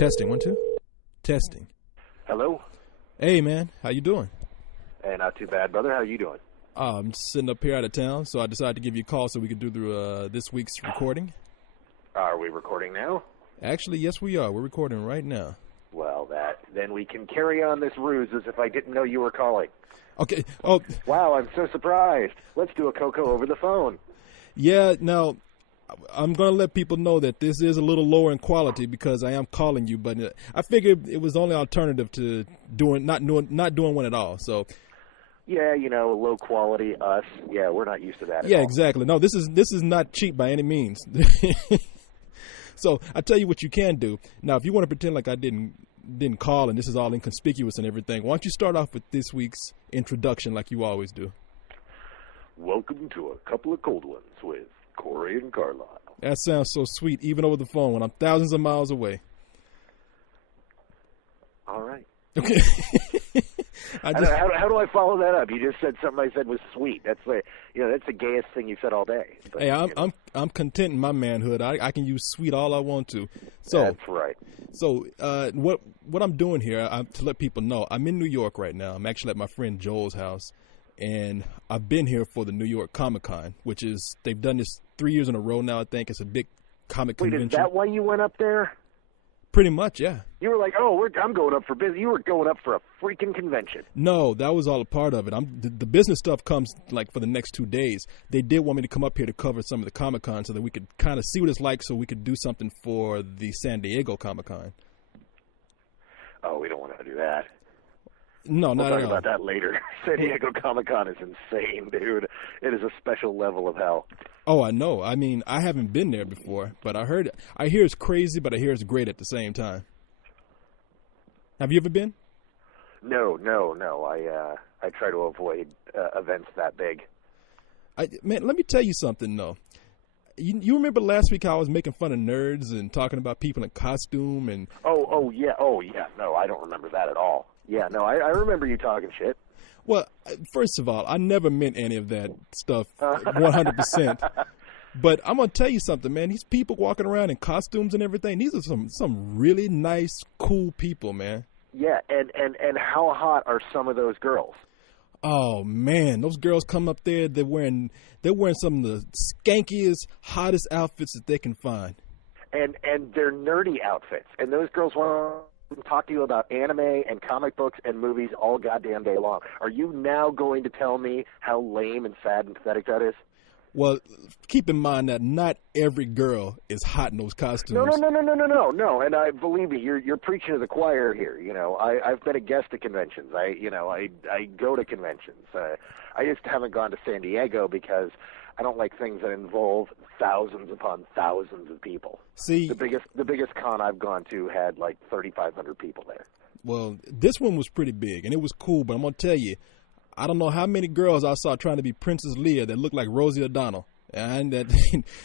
Testing, 1, 2. Testing. Hello? Hey, man. How you doing? Hey, not too bad, brother. How you doing? I'm sitting up here out of town, so I decided to give you a call so we could do this week's recording. Are we recording now? Actually, yes, we are. We're recording right now. Well, then we can carry on this ruse as if I didn't know you were calling. Okay. Oh. Wow, I'm so surprised. Let's do a Coco over the phone. Yeah, now, I'm going to let people know that this is a little lower in quality because I am calling you, but I figured it was the only alternative to not doing one at all, so... Yeah, low quality us. Yeah, we're not used to that at Yeah, all. exactly. No, this is not cheap by any means. So I tell you what you can do. Now, if you want to pretend like I didn't call and this is all inconspicuous and everything, why don't you start off with this week's introduction like you always do? Welcome to a couple of cold ones with Corey and Carlisle. That sounds so sweet, even over the phone when I'm thousands of miles away. All right. Okay. How do I follow that up? You just said something I said was sweet. That's that's the gayest thing you've said all day. But, hey, I'm content in my manhood. I can use sweet all I want to. So that's right. So what I'm doing here, to let people know, I'm in New York right now. I'm actually at my friend Joel's house, and I've been here for the New York Comic-Con, which is they've done this 3 years in a row now. I think it's a big comic convention. Wait, is that why you went up there? Pretty much, yeah. You were like, I'm going up for business. You were going up for a freaking convention. No, that was all a part of it. The business stuff comes like for the next 2 days. They did want me to come up here to cover some of the Comic-Con so that we could kind of see what it's like so we could do something for the San Diego Comic-Con. Oh, we don't want to do that. No, we'll not talk at all. about that later. San Diego Comic-Con is insane, dude. It is a special level of hell. Oh, I know. I mean, I haven't been there before, but I hear it's crazy, but I hear it's great at the same time. Have you ever been? No. I try to avoid events that big. Man, let me tell you something, though. You remember last week how I was making fun of nerds and talking about people in costume and... Oh, yeah. No, I don't remember that at all. Yeah, no, I remember you talking shit. Well, first of all, I never meant any of that stuff 100%. But I'm going to tell you something, man. These people walking around in costumes and everything, these are some really nice, cool people, man. Yeah, and how hot are some of those girls? Oh, man, those girls come up there, they're wearing some of the skankiest, hottest outfits that they can find. And they're nerdy outfits. And those girls want to talk to you about anime and comic books and movies all goddamn day long. Are you now going to tell me how lame and sad and pathetic that is? Well, keep in mind that not every girl is hot in those costumes. No. And believe me, you're preaching to the choir here. I've been a guest at conventions. I go to conventions. I just haven't gone to San Diego because I don't like things that involve thousands upon thousands of people. See, the biggest con I've gone to had like 3,500 people there. Well, this one was pretty big and it was cool, but I'm gonna tell you, I don't know how many girls I saw trying to be Princess Leia that looked like Rosie O'Donnell, and that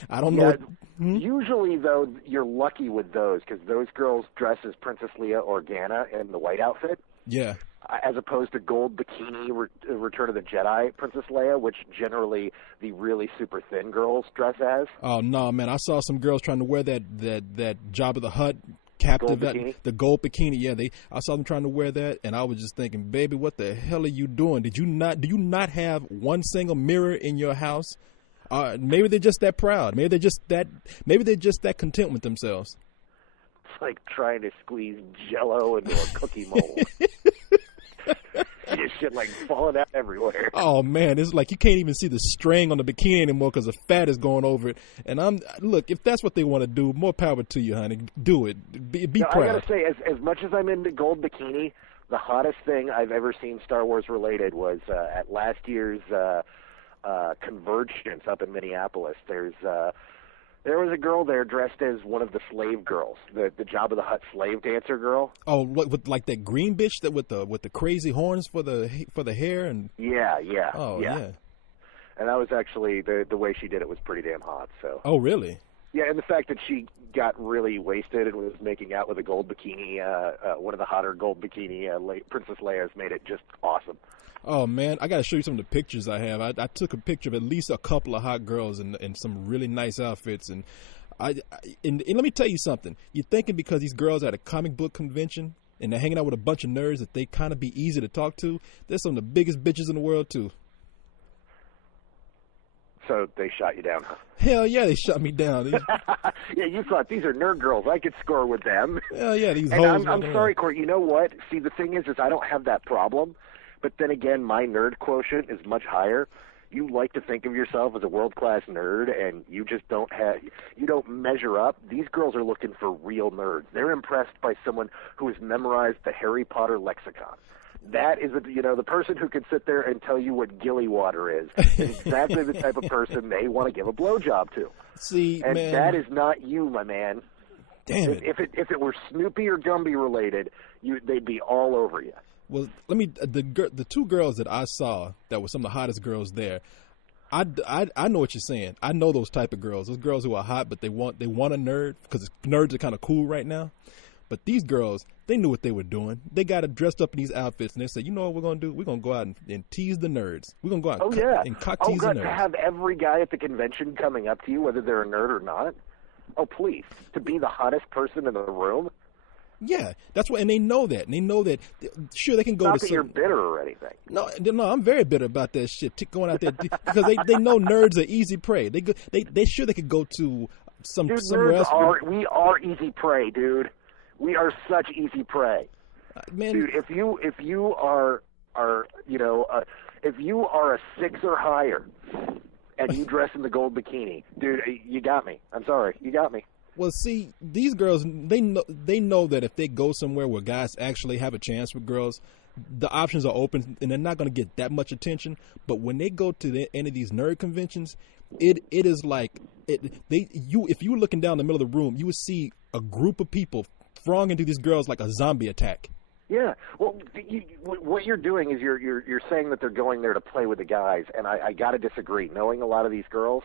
I don't know. Usually, though, you're lucky with those because those girls dress as Princess Leia Organa in the white outfit. Yeah. As opposed to gold bikini Return of the Jedi Princess Leia, which generally the really super thin girls dress as. Oh no, man! I saw some girls trying to wear that Jabba the Hutt captive, the gold bikini. Yeah, I saw them trying to wear that, and I was just thinking, baby, what the hell are you doing? Do you not have one single mirror in your house? Maybe they're just that proud. Maybe they're just that content with themselves. It's like trying to squeeze Jell-O into a cookie mold. Just shit like falling out everywhere. Oh man, it's like you can't even see the string on the bikini anymore because the fat is going over it. And look, if that's what they want to do, more power to you, honey. Do it. Be proud. I gotta say, as much as I'm into gold bikini, the hottest thing I've ever seen Star Wars related was at last year's Convergence up in Minneapolis. There was a girl there dressed as one of the slave girls, the Jabba the Hutt slave dancer girl. Oh, with like that green bitch that with the crazy horns for the hair and. Yeah. Oh yeah. And that was actually the way she did it was pretty damn hot. So. Oh really? Yeah, and the fact that she got really wasted and was making out with a gold bikini, one of the hotter gold bikini Princess Leia's made it just awesome. Oh man, I got to show you some of the pictures I have. I took a picture of at least a couple of hot girls in some really nice outfits, and And let me tell you something. You're thinking because these girls are at a comic book convention and they're hanging out with a bunch of nerds that they kind of be easy to talk to. They're some of the biggest bitches in the world too. So they shot you down, huh? Hell yeah, they shot me down. Yeah, you thought these are nerd girls. I could score with them. Hell yeah, these and hoes. I'm sorry, Court. You know what? See, the thing is I don't have that problem. But then again, my nerd quotient is much higher. You like to think of yourself as a world-class nerd, and you just don't measure up. These girls are looking for real nerds. They're impressed by someone who has memorized the Harry Potter lexicon. That is, the person who can sit there and tell you what gilly water is exactly the type of person they want to give a blowjob to. See, and man, that is not you, my man. Damn it. If it were Snoopy or Gumby related, they'd be all over you. Well, the two girls that I saw that were some of the hottest girls there. I know what you're saying. I know those type of girls. Those girls who are hot, but they want a nerd because nerds are kind of cool right now. But these girls, they knew what they were doing. They got it dressed up in these outfits, and they said, "You know what we're gonna do? We're gonna go out and tease the nerds. We're gonna go out and cock tease the nerds." To have every guy at the convention coming up to you, whether they're a nerd or not. Oh, please, to be the hottest person in the room. Yeah, that's what, and they know that. And they know that. Sure, they can go Not to. That you're bitter or anything. No, I'm very bitter about that shit. Going out there because they know nerds are easy prey. They could go to somewhere else. We are easy prey, dude. We are such easy prey, man. Dude, if you are if you are a 6 or higher, and you dress in the gold bikini, dude, you got me. I'm sorry, you got me. Well, see, these girls, they know that if they go somewhere where guys actually have a chance with girls, the options are open, and they're not going to get that much attention. But when they go to any of these nerd conventions, it is like if you were looking down the middle of the room, you would see a group of people throng into these girls like a zombie attack. Yeah, well, what you're doing is you're saying that they're going there to play with the guys, and I got to disagree. Knowing a lot of these girls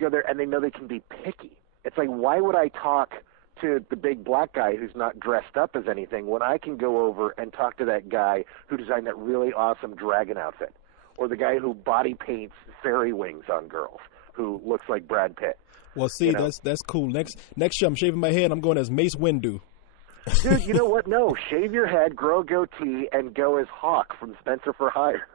go there and they know they can be picky. It's like, why would I talk to the big black guy who's not dressed up as anything when I can go over and talk to that guy who designed that really awesome dragon outfit, or the guy who body paints fairy wings on girls who looks like Brad Pitt? Well, see, that's cool. Next year, I'm shaving my head. I'm going as Mace Windu. Dude, you know what? No, shave your head, grow a goatee, and go as Hawk from Spencer for Hire.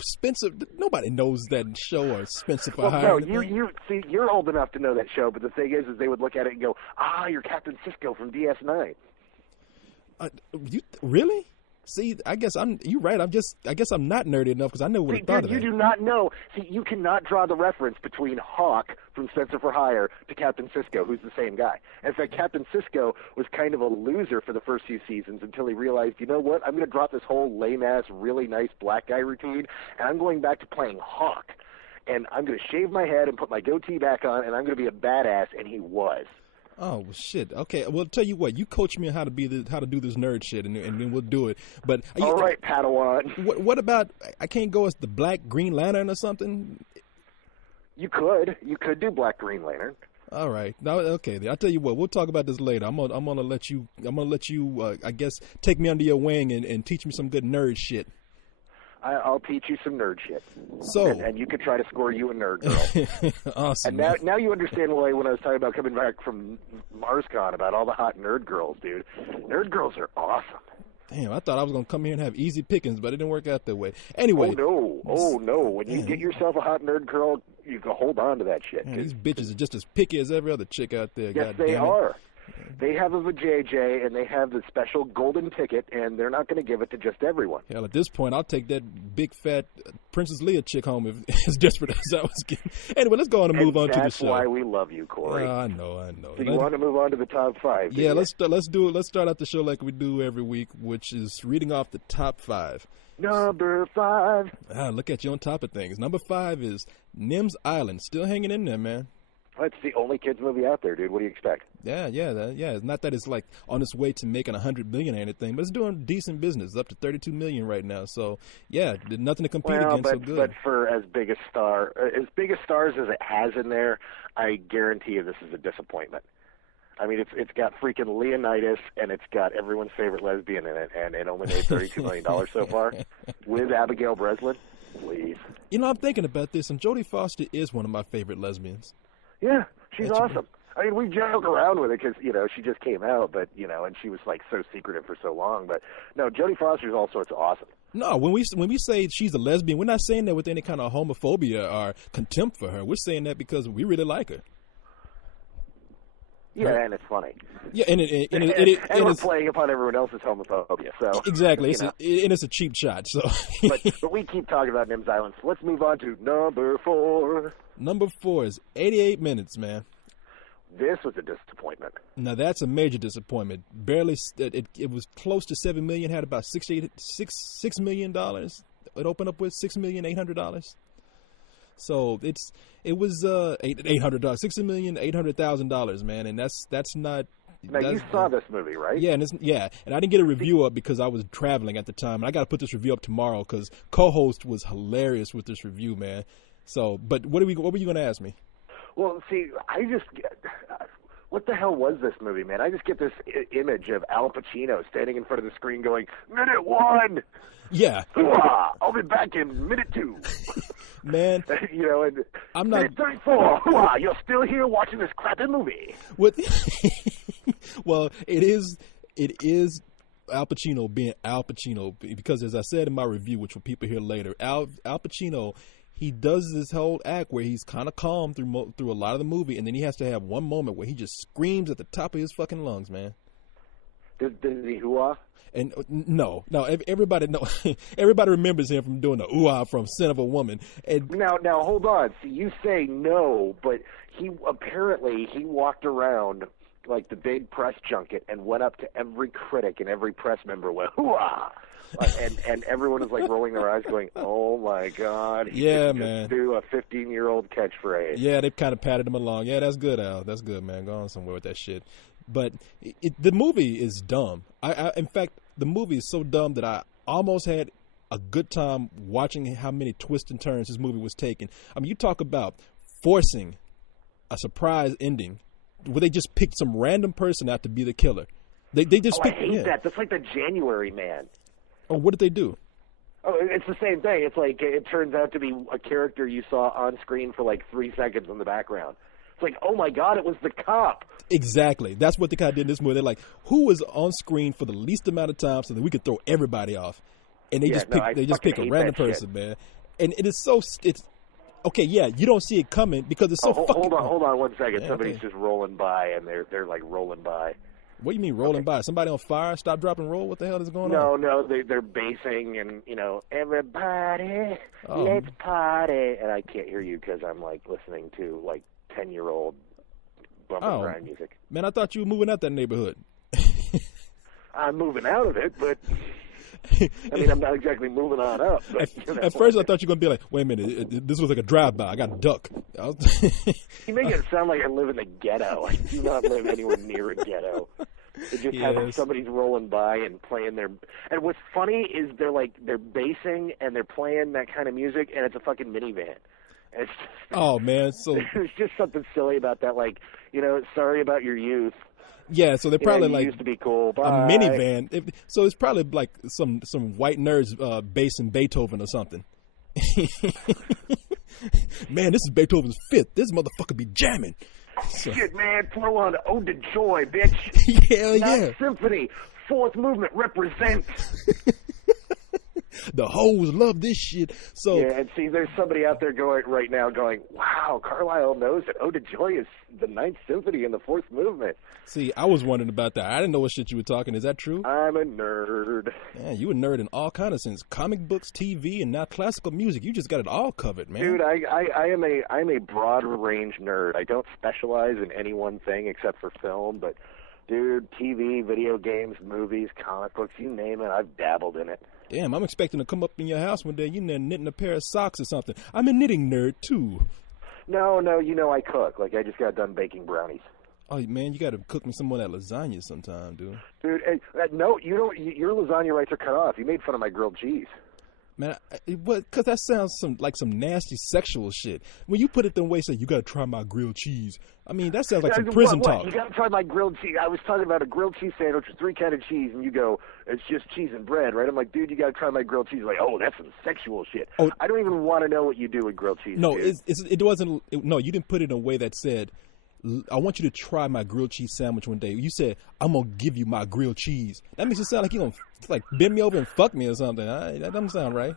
Spencer, nobody knows that show or Spencer for Hire. No, you see, you're old enough to know that show, but the thing is they would look at it and go, you're Captain Sisko from DS9. Really? See, I guess you're right. I guess I'm not nerdy enough because I never would have thought of that. You do not know. See, you cannot draw the reference between Hawk from Spencer for Hire to Captain Sisko, who's the same guy. In fact, Captain Sisko was kind of a loser for the first few seasons until he realized, you know what, I'm going to drop this whole lame-ass, really nice black guy routine, and I'm going back to playing Hawk. And I'm going to shave my head and put my goatee back on, and I'm going to be a badass, and he was. Oh, well, shit. Okay, well, tell you what. You coach me on how to do this nerd shit, and then we'll do it. But all right, Padawan. What about? I can't go as the Black Green Lantern or something. You could do Black Green Lantern. All right. Now, okay. I'll tell you what. We'll talk about this later. I'm gonna let you. I guess take me under your wing and teach me some good nerd shit. I'll teach you some nerd shit. So, and you could try to score you a nerd girl. Awesome. And now you understand why when I was talking about coming back from MarsCon about all the hot nerd girls, dude. Nerd girls are awesome. Damn, I thought I was going to come here and have easy pickings, but it didn't work out that way. Anyway. Oh, no. When you get yourself a hot nerd girl, you can hold on to that shit. Man, these bitches are just as picky as every other chick out there. Yes, they are. They have a vajayjay, and they have the special golden ticket, and they're not going to give it to just everyone. Hell, at this point, I'll take that big, fat Princess Leia chick home if as desperate as I was getting. Anyway, let's go on and move on to the show. That's why we love you, Corey. I know. So you want to move on to the top 5? Yeah, let's do it. Let's start out the show like we do every week, which is reading off the top 5. Number 5. Look at you on top of things. Number 5 is Nim's Island. Still hanging in there, man. It's the only kids movie out there, dude. What do you expect? Yeah. It's not that it's like on its way to making $100 million or anything, but it's doing decent business. It's up to $32 million right now. So yeah, nothing to compete against. So good. But for as big a stars as it has in there, I guarantee you this is a disappointment. I mean, it's got freaking Leonidas, and it's got everyone's favorite lesbian in it, and it only made $32 million so far with Abigail Breslin. Please. You know, I'm thinking about this, and Jodie Foster is one of my favorite lesbians. Yeah, she's awesome. I mean, we joke around with it because, she just came out, but, and she was, like, so secretive for so long. But, no, Jodie Foster's all sorts of awesome. No, when we say she's a lesbian, we're not saying that with any kind of homophobia or contempt for her. We're saying that because we really like her. Yeah, right. And it's funny. Yeah, and we're playing upon everyone else's homophobia. So exactly, it's a cheap shot. So, but we keep talking about Nims Island. So let's move on to number 4. Number 4 is 88 minutes, man. This was a disappointment. Now that's a major disappointment. Barely, it was close to $7 million. Had about $6 million. It opened up with $6,800,000. So it was $800, $6,800,000, man, and that's not. Now you saw this movie, right? Yeah, and I didn't get a review up because I was traveling at the time, and I got to put this review up tomorrow because co-host was hilarious with this review, man. So, but what were you going to ask me? Well, see, what the hell was this movie, man? I just get this image of Al Pacino standing in front of the screen going, "Minute 1." Yeah. I'll be back in minute 2. Man, and I'm not. Minute 34. You're still here watching this crappy movie. What? Well, it is Al Pacino being Al Pacino because, as I said in my review, which will people hear later, Al Pacino. He does this whole act where he's kind of calm through a lot of the movie, and then he has to have one moment where he just screams at the top of his fucking lungs, man. Does he hoo-ah? And no, everybody remembers him from doing the ooh-ah from Sin of a Woman. And now hold on. See, you say no, but he walked around like the big press junket and went up to every critic and every press member went hoo-ah. And everyone is like rolling their eyes going, "Oh my God, he man, just do a 15-year-old catchphrase." Yeah, they kind of patted him along. Yeah, that's good, Al. That's good, man. Go on somewhere with that shit. But the movie is dumb. In fact, the movie is so dumb that I almost had a good time watching how many twists and turns this movie was taking. I mean, you talk about forcing a surprise ending where they just picked some random person out to be the killer. They just I hate that. That's like the January Man. Oh, what did they do? Oh, it's the same thing. It's like it turns out to be a character you saw on screen for like 3 seconds in the background. It's like, oh my God, it was the cop. Exactly. That's what they kind of did in this movie. They're like, who was on screen for the least amount of time so that we could throw everybody off? And they just pick a random person, man. And it is it's okay. Yeah, you don't see it coming because it's so fucking. Hold on 1 second. Somebody's just rolling by, and they're like rolling by. What do you mean rolling by? Somebody on fire? Stop, drop, and roll? What the hell is going on? No, they're basing and, everybody, let's party. And I can't hear you because I'm, like, listening to, like, 10-year-old bumper grind music. Man, I thought you were moving out that neighborhood. I'm moving out of it, but, I mean, I'm not exactly moving on up. But, At first, I thought you were going to be like, wait a minute, this was like a drive-by. I got to duck. You make it sound like I live in the ghetto. I do not live anywhere near a ghetto. It just has somebody's rolling by and playing their. And what's funny is they're basing and they're playing that kind of music, and it's a fucking minivan. And it's just, man, so there's just something silly about that. Like, sorry about your youth. Yeah, so they're probably you like used to be cool. Bye. A minivan. So it's probably like some white nerds basing Beethoven or something. Man, this is Beethoven's 5th. This motherfucker be jamming. So. Shit, man, throw on Ode to Joy, bitch. Hell yeah. Symphony, 4th movement represents. The hoes love this shit. So yeah, and see, there's somebody out there right now going, wow, Carlisle knows that Ode to Joy is the 9th Symphony in the 4th movement. See, I was wondering about that. I didn't know what shit you were talking. Is that true? I'm a nerd. Yeah, you a nerd in all kind of sense. Comic books, TV, and now classical music. You just got it all covered, man. Dude, I'm a broad range nerd. I don't specialize in any one thing except for film, but dude, TV, video games, movies, comic books, you name it, I've dabbled in it. Damn, I'm expecting to come up in your house one day. You're there knitting a pair of socks or something. I'm a knitting nerd, too. No, I cook. Like, I just got done baking brownies. Oh, man, you got to cook me some more of that lasagna sometime, dude. Dude, no, you don't. Your lasagna rights are cut off. You made fun of my grilled cheese. Man, because that sounds like some nasty sexual shit. When you put it the way, say you got to try my grilled cheese. I mean, that sounds like some prison talk. You got to try my grilled cheese. I was talking about a grilled cheese sandwich with 3 kinds of cheese, and you go, it's just cheese and bread, right? I'm like, dude, you got to try my grilled cheese. Like, oh, that's some sexual shit. Oh, I don't even want to know what you do with grilled cheese. No, it wasn't. No, you didn't put it in a way that said, I want you to try my grilled cheese sandwich one day. You said, I'm going to give you my grilled cheese. That makes it sound like you're going to bend me over and fuck me or something. That doesn't sound right.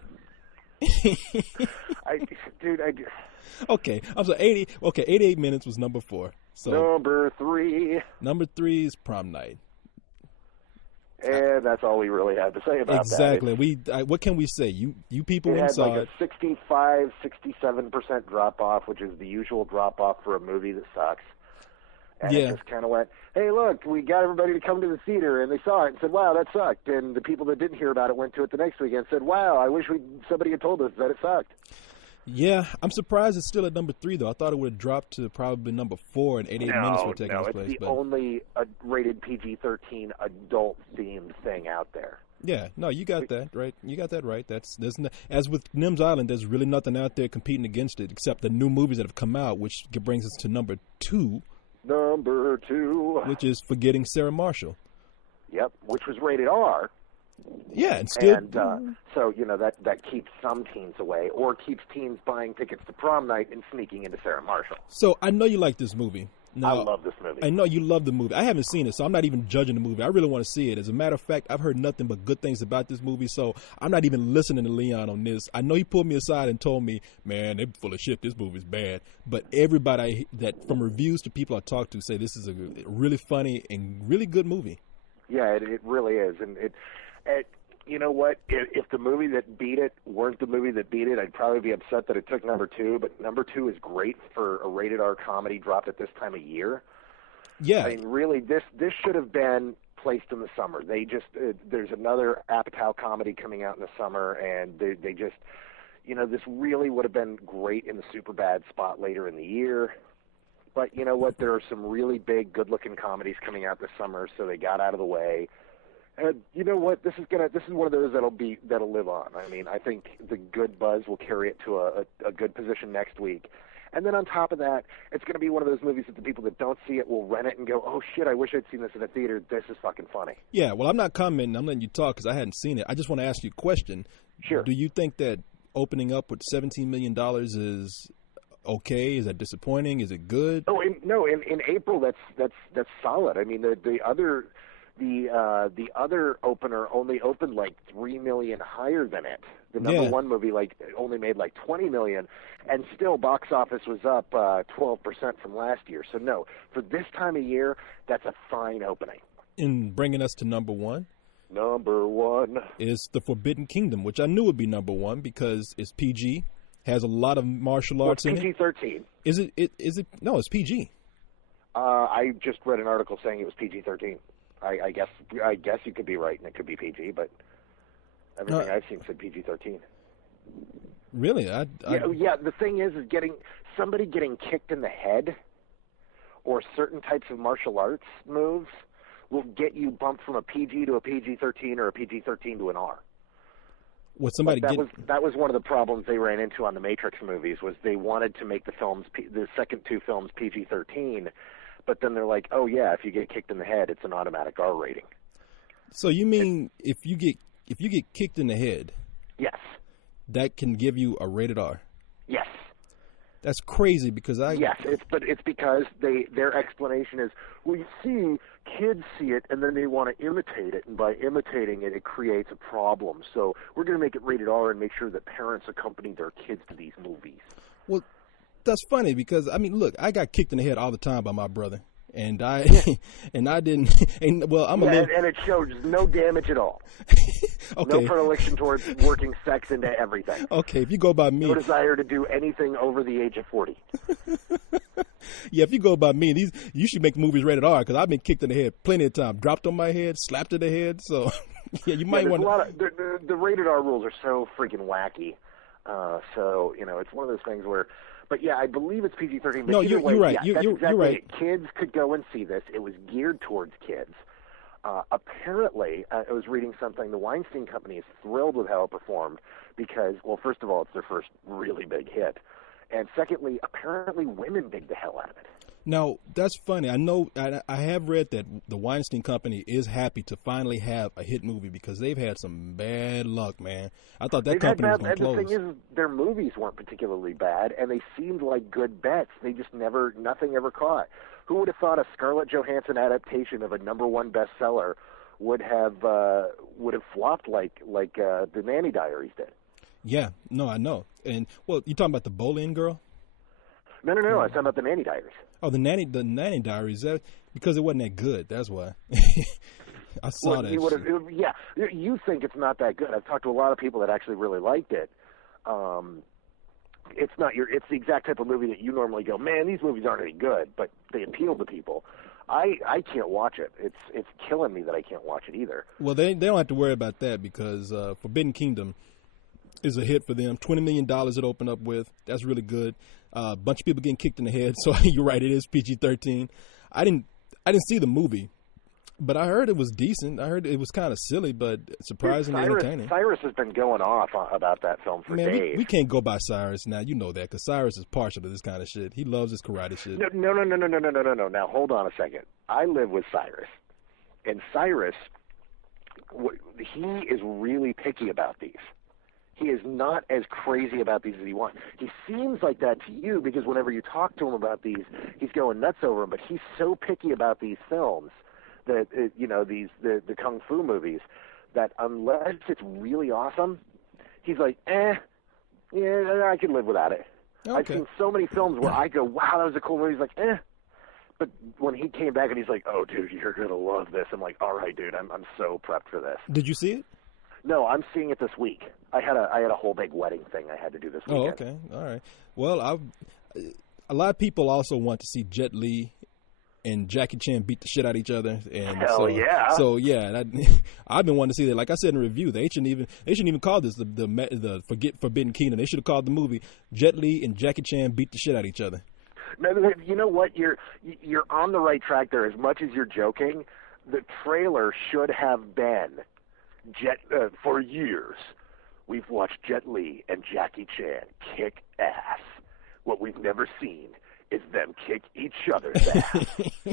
Okay, I'm sorry. 88 Minutes was number 4. So number 3. Number 3 is Prom Night. And that's all we really have to say about exactly. That. What can we say? You people inside. It had like a 65-67% drop off, which is the usual drop off for a movie that sucks. And it just kind of went, hey, look, we got everybody to come to the theater, and they saw it and said, wow, that sucked. And the people that didn't hear about it went to it the next weekend and said, wow, I wish somebody had told us that it sucked. Yeah, I'm surprised it's still at number 3, though. I thought it would have dropped to probably number 4 and 88 minutes would take its place. No, it's the only rated PG-13 adult-themed thing out there. Yeah, no, you got that right. You got that right. As with Nims Island, there's really nothing out there competing against it except the new movies that have come out, which brings us to number 2. Number 2. Which is Forgetting Sarah Marshall. Yep, which was rated R. Yeah, and still... so, that keeps some teens away, or keeps teens buying tickets to Prom Night and sneaking into Sarah Marshall. So, I know you like this movie. Now, I love this movie. I know you love the movie. I haven't seen it, so I'm not even judging the movie. I really want to see it. As a matter of fact, I've heard nothing but good things about this movie, so I'm not even listening to Leon on this. I know he pulled me aside and told me, man, they're full of shit. This movie's bad. But everybody from reviews to people I talk to say this is a really funny and really good movie. Yeah, it really is. And you know what? If the movie that beat it weren't the movie that beat it, I'd probably be upset that it took number 2. But number 2 is great for a rated R comedy dropped at this time of year. Yeah. I mean, really, this should have been placed in the summer. They just there's another Apatow comedy coming out in the summer, and they just, this really would have been great in the Superbad spot later in the year. But you know what? There are some really big, good-looking comedies coming out this summer, so they got out of the way. And you know what? This is one of those that'll live on. I mean, I think the good buzz will carry it to a good position next week. And then on top of that, it's going to be one of those movies that the people that don't see it will rent it and go, oh shit, I wish I'd seen this in a theater. This is fucking funny. Yeah, well, I'm not commenting. I'm letting you talk because I hadn't seen it. I just want to ask you a question. Sure. Do you think that opening up with $17 million is okay? Is that disappointing? Is it good? Oh, in April, that's solid. I mean, the other opener only opened like $3 million higher than it. The number 1 movie only made like $20 million, and still box office was up 12% from last year. So no, for this time of year, that's a fine opening. In bringing us to number 1. Number 1 is The Forbidden Kingdom, which I knew would be number 1 because it's PG, has a lot of martial arts in it. PG-13. Is it? No, it's PG. I just read an article saying it was PG-13. I guess you could be right and it could be PG, but everything I've seen said PG-13. Really? Yeah. The thing is somebody getting kicked in the head, or certain types of martial arts moves will get you bumped from a PG to a PG-13 or a PG-13 to an R. That was one of the problems they ran into on the Matrix movies. Was they wanted to make the second 2 films PG-13. But then they're like, oh yeah, if you get kicked in the head, it's an automatic R rating. So you mean if you get kicked in the head, yes, that can give you a rated R? Yes. That's crazy because Yes, it's because their explanation is, well, you see, kids see it and then they want to imitate it, and by imitating it, it creates a problem. So we're going to make it rated R and make sure that parents accompany their kids to these movies. Well, that's funny because look, I got kicked in the head all the time by my brother, and I didn't. And it shows no damage at all. Okay. No predilection towards working sex into everything. Okay, if you go by me, no desire to do anything over the age of 40. Yeah, if you go by me, you should make movies rated R because I've been kicked in the head plenty of times, dropped on my head, slapped in the head. So yeah, you might want to. The rated R rules are so freaking wacky. So it's one of those things where. But yeah, I believe it's PG-13. No, you're right. Yeah, you're right. Kids could go and see this. It was geared towards kids. Apparently, I was reading something. The Weinstein Company is thrilled with how it performed because, well, first of all, it's their first really big hit, and secondly, apparently women dig the hell out of it. Now, that's funny. I know I have read that the Weinstein Company is happy to finally have a hit movie because they've had some bad luck, man. I thought that company was going to close. And the thing is, their movies weren't particularly bad, and they seemed like good bets. They just nothing ever caught. Who would have thought a Scarlett Johansson adaptation of a #1 bestseller would have flopped like the Nanny Diaries did? Yeah, no, I know. And, well, you talking about the Boleyn girl? No, I was talking about the Nanny Diaries. Oh, the nanny diaries. Because it wasn't that good. That's why. I saw that. You think it's not that good. I've talked to a lot of people that actually really liked it. It's the exact type of movie that you normally go, man, these movies aren't any good, but they appeal to people. I can't watch it. It's killing me that I can't watch it either. Well, they don't have to worry about that because Forbidden Kingdom is a hit for them. $20 million it opened up with. That's really good. A bunch of people getting kicked in the head. So you're right, it is PG-13. I didn't see the movie, but I heard it was decent. I heard it was kind of silly, but surprisingly entertaining. Cyrus has been going off about that film for days. We can't go by Cyrus now. You know that because Cyrus is partial to this kind of shit. He loves his karate shit. No. Now hold on a second. I live with Cyrus, and Cyrus, he is really picky about these. He is not as crazy about these as he wants. He seems like that to you because whenever you talk to him about these, he's going nuts over them. But he's so picky about these films, that the kung fu movies, that unless it's really awesome, he's like, yeah, I can live without it. Okay. I've seen so many films where I go, wow, that was a cool movie. He's like, But when he came back and he's like, oh, dude, you're gonna love this. I'm like, all right, dude, I'm so prepped for this. Did you see it? No, I'm seeing it this week. I had a whole big wedding thing I had to do this weekend. Oh, okay. All right. Well, a lot of people also want to see Jet Li and Jackie Chan beat the shit out of each other. And Hell yeah. So yeah, I've been wanting to see that. Like I said in the review, they shouldn't even call this the Forbidden Kingdom. They should have called the movie Jet Li and Jackie Chan beat the shit out of each other. No, you know what? You're on the right track there. As much as you're joking, the trailer should have been for years. We've watched Jet Li and Jackie Chan kick ass. What we've never seen is them kick each other's ass.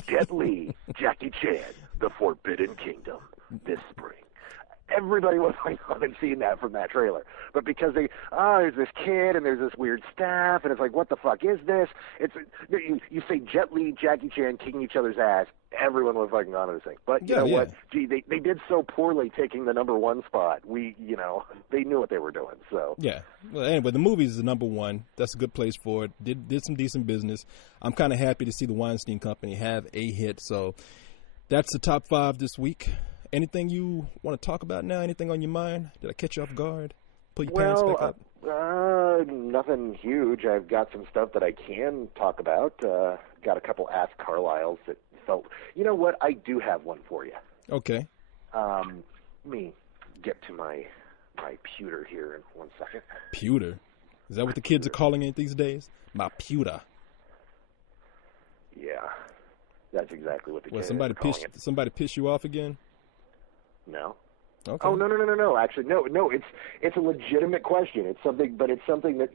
Jet Li, Jackie Chan, The Forbidden Kingdom, this spring. Everybody was going on and seeing that from that trailer. But because there's this kid and there's this weird staff, and it's like, what the fuck is this? You say Jet Li, Jackie Chan kicking each other's ass, everyone was fucking on to this thing. But you know what? Gee, they did so poorly taking the #1 spot. They knew what they were doing. So yeah. Well, anyway, the movie is the #1. That's a good place for it. Did some decent business. I'm kind of happy to see the Weinstein Company have a hit. So that's the top 5 this week. Anything you want to talk about now? Anything on your mind? Did I catch you off guard? Pull your pants back up? Nothing huge. I've got some stuff that I can talk about. Got a couple Ask Carlyles that felt... You know what? I do have one for you. Okay. Let me get to my pewter here in 1 second. Pewter? Is that what the kids are calling it these days? My pewter. Yeah. That's exactly what the kids are calling it. Somebody piss you off again? No. Okay. Oh, no. Actually, no. It's a legitimate question. It's something that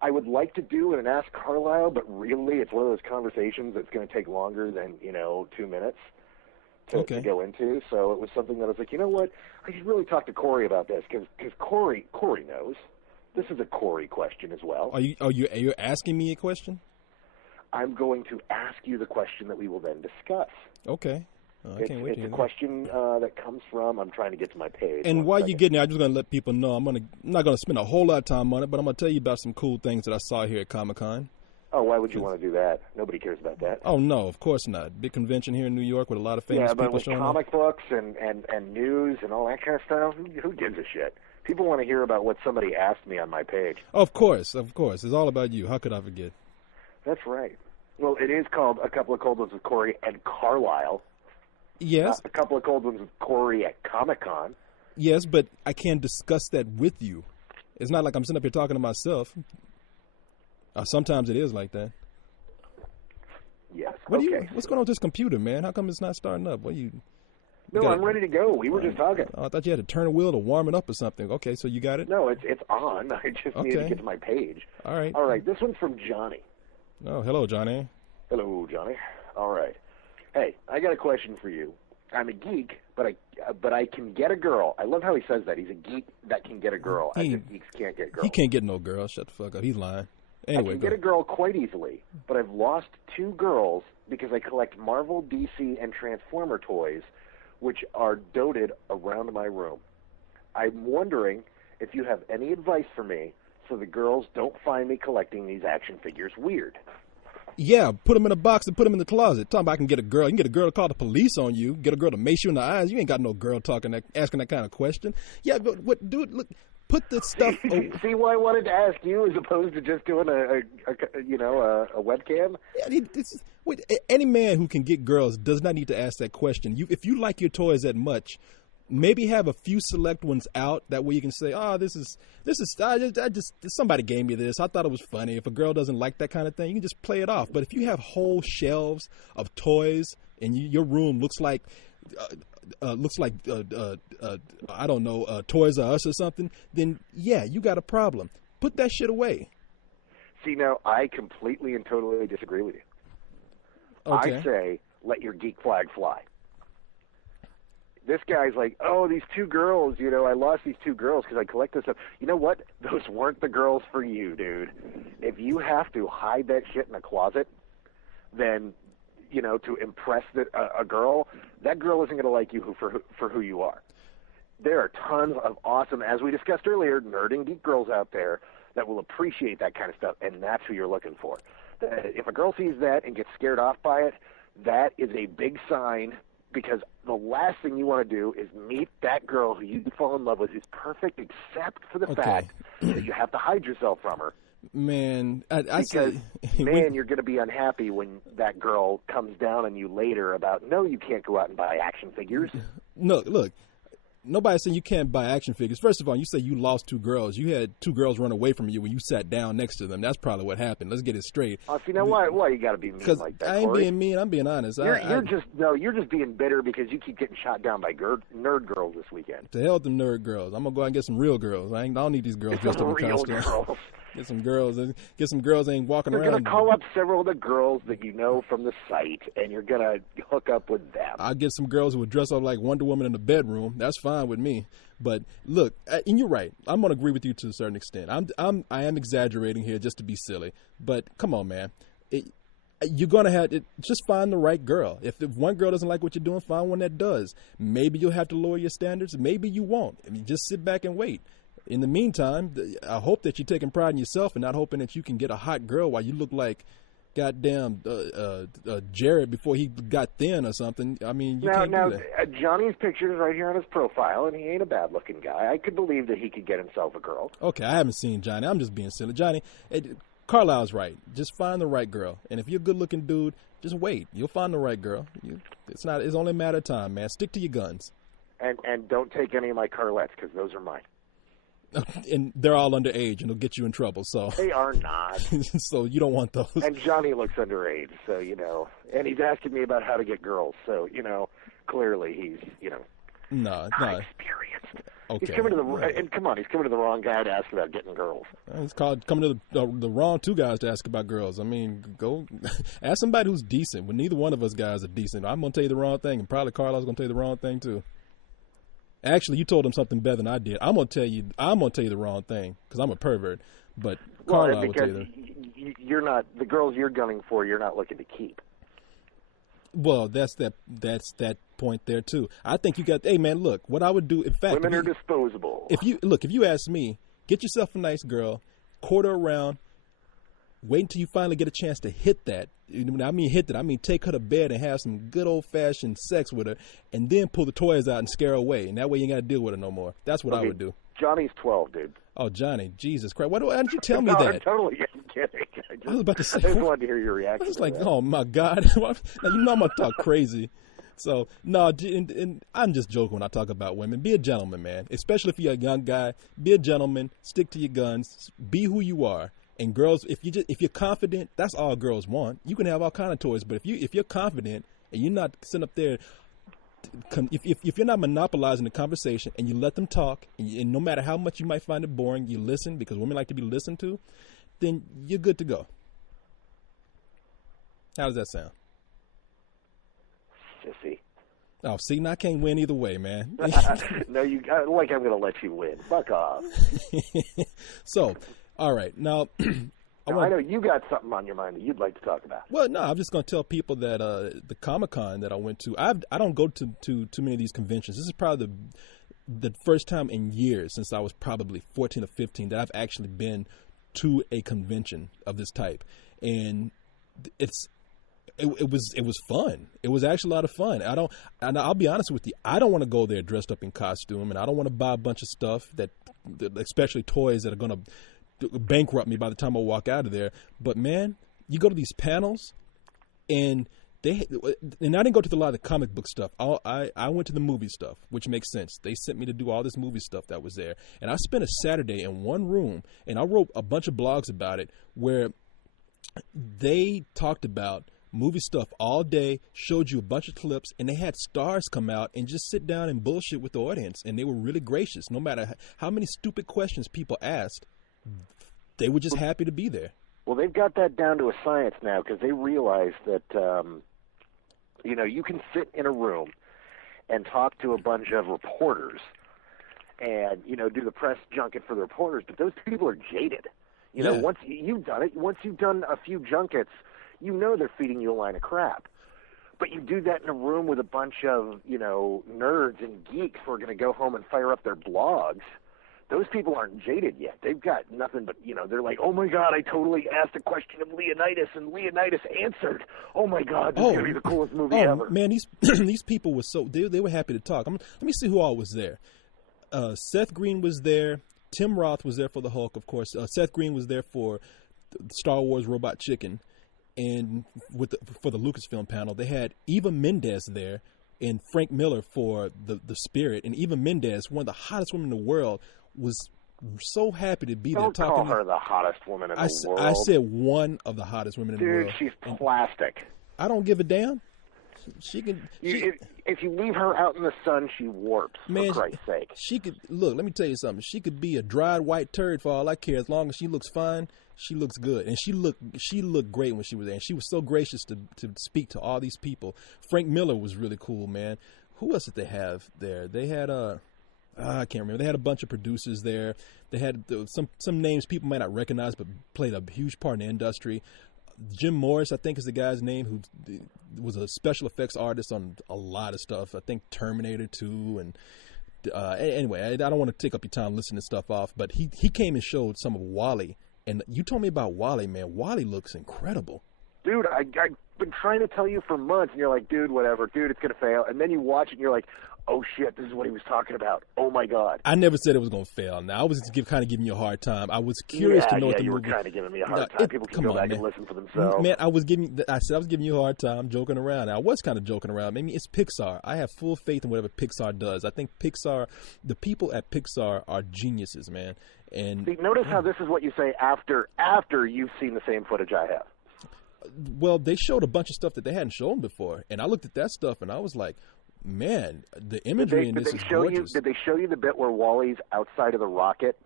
I would like to do in an Ask Carlisle, but really it's one of those conversations that's going to take longer than, 2 minutes to go into. So it was something that I was like, you know what? I should really talk to Corey about this because Corey knows. This is a Corey question as well. Are you asking me a question? I'm going to ask you the question that we will then discuss. Okay. Oh, I can't wait to hear It's a question that comes from, I'm trying to get to my page. And while you're getting there, I'm just going to let people know, I'm not going to spend a whole lot of time on it, but I'm going to tell you about some cool things that I saw here at Comic-Con. Oh, why would you want to do that? Nobody cares about that. Oh, no, of course not. Big convention here in New York with a lot of famous people showing up. Yeah, but with comic books and news and all that kind of stuff, who gives a shit? People want to hear about what somebody asked me on my page. Of course. It's all about you. How could I forget? That's right. Well, it is called A Couple of Cold Ones with Corey and Carlisle. Yes. A couple of cold ones with Corey at Comic-Con. Yes, but I can't discuss that with you. It's not like I'm sitting up here talking to myself. Sometimes it is like that. Yes. What's going on with this computer, man? How come it's not starting up? No, I'm ready to go. We were just talking. I thought you had to turn a wheel to warm it up or something. Okay, so you got it? No, it's on. I just need to get to my page. All right. All right, this one's from Johnny. Oh, hello, Johnny. Hello, Johnny. All right. Hey, I got a question for you. I'm a geek, but I can get a girl. I love how he says that. He's a geek that can get a girl. I think geeks can't get girls. He can't get no girl. Shut the fuck up. He's lying. Anyway, I can get a girl quite easily, but I've lost 2 girls because I collect Marvel, DC, and Transformer toys, which are doted around my room. I'm wondering if you have any advice for me so the girls don't find me collecting these action figures weird. Yeah, put them in a box and put them in the closet. Talking about I can get a girl. You can get a girl to call the police on you. Get a girl to mace you in the eyes. You ain't got no girl asking that kind of question. Yeah, but what, dude? Look, put the stuff. See why I wanted to ask you as opposed to just doing a webcam. Yeah, any man who can get girls does not need to ask that question. If you like your toys that much, maybe have a few select ones out. That way you can say, "Oh, this is I just somebody gave me this. I thought it was funny." If a girl doesn't like that kind of thing, you can just play it off. But if you have whole shelves of toys and your room looks like I don't know, Toys R Us or something, then yeah, you got a problem. Put that shit away. See, now I completely and totally disagree with you. Okay. I say let your geek flag fly. This guy's like, oh, these 2 girls, I lost these 2 girls because I collect this stuff. You know what? Those weren't the girls for you, dude. If you have to hide that shit in a closet, then, to impress a girl, that girl isn't going to like you for who you are. There are tons of awesome, as we discussed earlier, nerding geek girls out there that will appreciate that kind of stuff, and that's who you're looking for. If a girl sees that and gets scared off by it, that is a big sign, because the last thing you want to do is meet that girl who you fall in love with who's perfect except for the fact that you have to hide yourself from her. Man, you're going to be unhappy when that girl comes down on you later about, no, you can't go out and buy action figures. No, look, nobody's saying you can't buy action figures. First of all, you say you lost 2 girls. You had 2 girls run away from you when you sat down next to them. That's probably what happened. Let's get it straight. Oh, see, now why you got to be mean like that, I ain't Corey? being mean. I'm being honest. You're just being bitter because you keep getting shot down by nerd girls this weekend. To hell with them nerd girls. I'm going to go out and get some real girls. I don't need these girls dressed up in costumes. Get some girls ain't walking around. You're going to call up several of the girls that you know from the site, and you're going to hook up with them. I'll get some girls who would dress up like Wonder Woman in the bedroom. That's fine with me. But look, and you're right. I'm going to agree with you to a certain extent. I am exaggerating here just to be silly. But come on, man. You're going to have to just find the right girl. If one girl doesn't like what you're doing, find one that does. Maybe you'll have to lower your standards. Maybe you won't. I mean, just sit back and wait. In the meantime, I hope that you're taking pride in yourself and not hoping that you can get a hot girl while you look like goddamn Jared before he got thin or something. I mean, you can't do that. Johnny's picture is right here on his profile, and he ain't a bad-looking guy. I could believe that he could get himself a girl. Okay, I haven't seen Johnny. I'm just being silly. Johnny, Carlisle's right. Just find the right girl. And if you're a good-looking dude, just wait. You'll find the right girl. It's only a matter of time, man. Stick to your guns. And don't take any of my Carlettes, because those are mine. And they're all underage, and it'll get you in trouble. So they are not. So you don't want those. And Johnny looks underage, so and he's asking me about how to get girls. So clearly he's not experienced. Okay. He's coming to and come on, he's coming to the wrong guy to ask about getting girls. He's coming to the wrong 2 guys to ask about girls. I mean, go ask somebody who's decent. When neither one of us guys are decent, I'm gonna tell you the wrong thing, and probably Carlisle's gonna tell you the wrong thing too. Actually, you told him something better than I did. I'm gonna tell you the wrong thing because I'm a pervert. But Carlisle will tell you you're not the girls you're gunning for. You're not looking to keep. Well, that's that point there too. I think you got. Hey man, look, what I would do. In fact, women are disposable. If you ask me, get yourself a nice girl, court her around, wait until you finally get a chance to hit that. When I mean hit that, I mean take her to bed and have some good old-fashioned sex with her, and then pull the toys out and scare her away. And that way you ain't got to deal with her no more. That's what I would do. Johnny's 12, dude. Oh, Johnny. Jesus Christ. Why didn't you tell me that? I'm totally kidding. I was about to say. I just wanted to hear your reaction. I was like, oh, my God. Now, I'm going to talk crazy. So, no, and I'm just joking when I talk about women. Be a gentleman, man. Especially if you're a young guy. Be a gentleman. Stick to your guns. Be who you are. And girls, if you're confident, that's all girls want. You can have all kind of toys, but if you're confident and you're not sitting up there if you're not monopolizing the conversation and you let them talk, and no matter how much you might find it boring, you listen because women like to be listened to, then you're good to go. How does that sound? Sissy. Oh, see, now I can't win either way, man. No, I'm going to let you win. Fuck off. So, all right, now. I know you got something on your mind that you'd like to talk about. Well, no, I'm just going to tell people that the Comic-Con that I went to, I don't go to too many of these conventions. This is probably the first time in years since I was probably 14 or 15 that I've actually been to a convention of this type, and it was fun. It was actually a lot of fun. I'll be honest with you, I don't want to go there dressed up in costume, and I don't want to buy a bunch of stuff that especially toys that are going to bankrupt me by the time I walk out of there. But man, you go to these panels, and I didn't go to a lot of the comic book stuff. I went to the movie stuff, which makes sense. They sent me to do all this movie stuff that was there, and I spent a Saturday in one room, and I wrote a bunch of blogs about it where they talked about movie stuff all day, showed you a bunch of clips, and they had stars come out and just sit down and bullshit with the audience, and they were really gracious. No matter how many stupid questions people asked, they were just happy to be there. Well, they've got that down to a science now because they realize that, you can sit in a room and talk to a bunch of reporters and, do the press junket for the reporters, but those people are jaded. Once you've done it, once you've done a few junkets, they're feeding you a line of crap. But you do that in a room with a bunch of, nerds and geeks who are going to go home and fire up their blogs. Those people aren't jaded yet. They've got nothing but, they're like, oh, my God, I totally asked a question of Leonidas, and Leonidas answered. Oh, my God, this is going to be the coolest movie ever. Man, these people were they were happy to talk. Let me see who all was there. Seth Green was there. Tim Roth was there for the Hulk, of course. Seth Green was there for Star Wars Robot Chicken. And for the Lucasfilm panel, they had Eva Mendes there and Frank Miller for the Spirit. And Eva Mendes, one of the hottest women in the world, was so happy to be there. Don't call her the hottest woman in the world. I said one of the hottest women in the world. Dude, she's plastic. I don't give a damn. She can. If you leave her out in the sun, she warps. Man, for Christ's sake. She could look. Let me tell you something. She could be a dried white turd for all I care. As long as she looks fine, she looks good, and she looked great when she was there. And she was so gracious to speak to all these people. Frank Miller was really cool, man. Who else did they have there? They had I can't remember. They had a bunch of producers there. They had some names people might not recognize, but played a huge part in the industry. Jim Morris, I think, is the guy's name, who was a special effects artist on a lot of stuff. I think Terminator 2. And anyway, I don't want to take up your time listening to stuff off, but he came and showed some of WALL-E. And you told me about WALL-E, man. WALL-E looks incredible. Dude, I've been trying to tell you for months, and you're like, dude, whatever. Dude, it's going to fail. And then you watch it, and you're like, oh, shit, this is what he was talking about. Oh, my God. I never said it was going to fail. Now, I was kind of giving you a hard time. I was curious to know what the movie... you were kind of giving me a hard time. People can go back and listen for themselves. Man, I said I was giving you a hard time. I'm joking around. I was kind of joking around. Maybe it's Pixar. I have full faith in whatever Pixar does. I think the people at Pixar are geniuses, man. And see, notice how this is what you say after you've seen the same footage I have. Well, they showed a bunch of stuff that they hadn't shown before, and I looked at that stuff, and I was like, man, the imagery in this is gorgeous. Did they show you the bit where WALL-E's outside of the rocket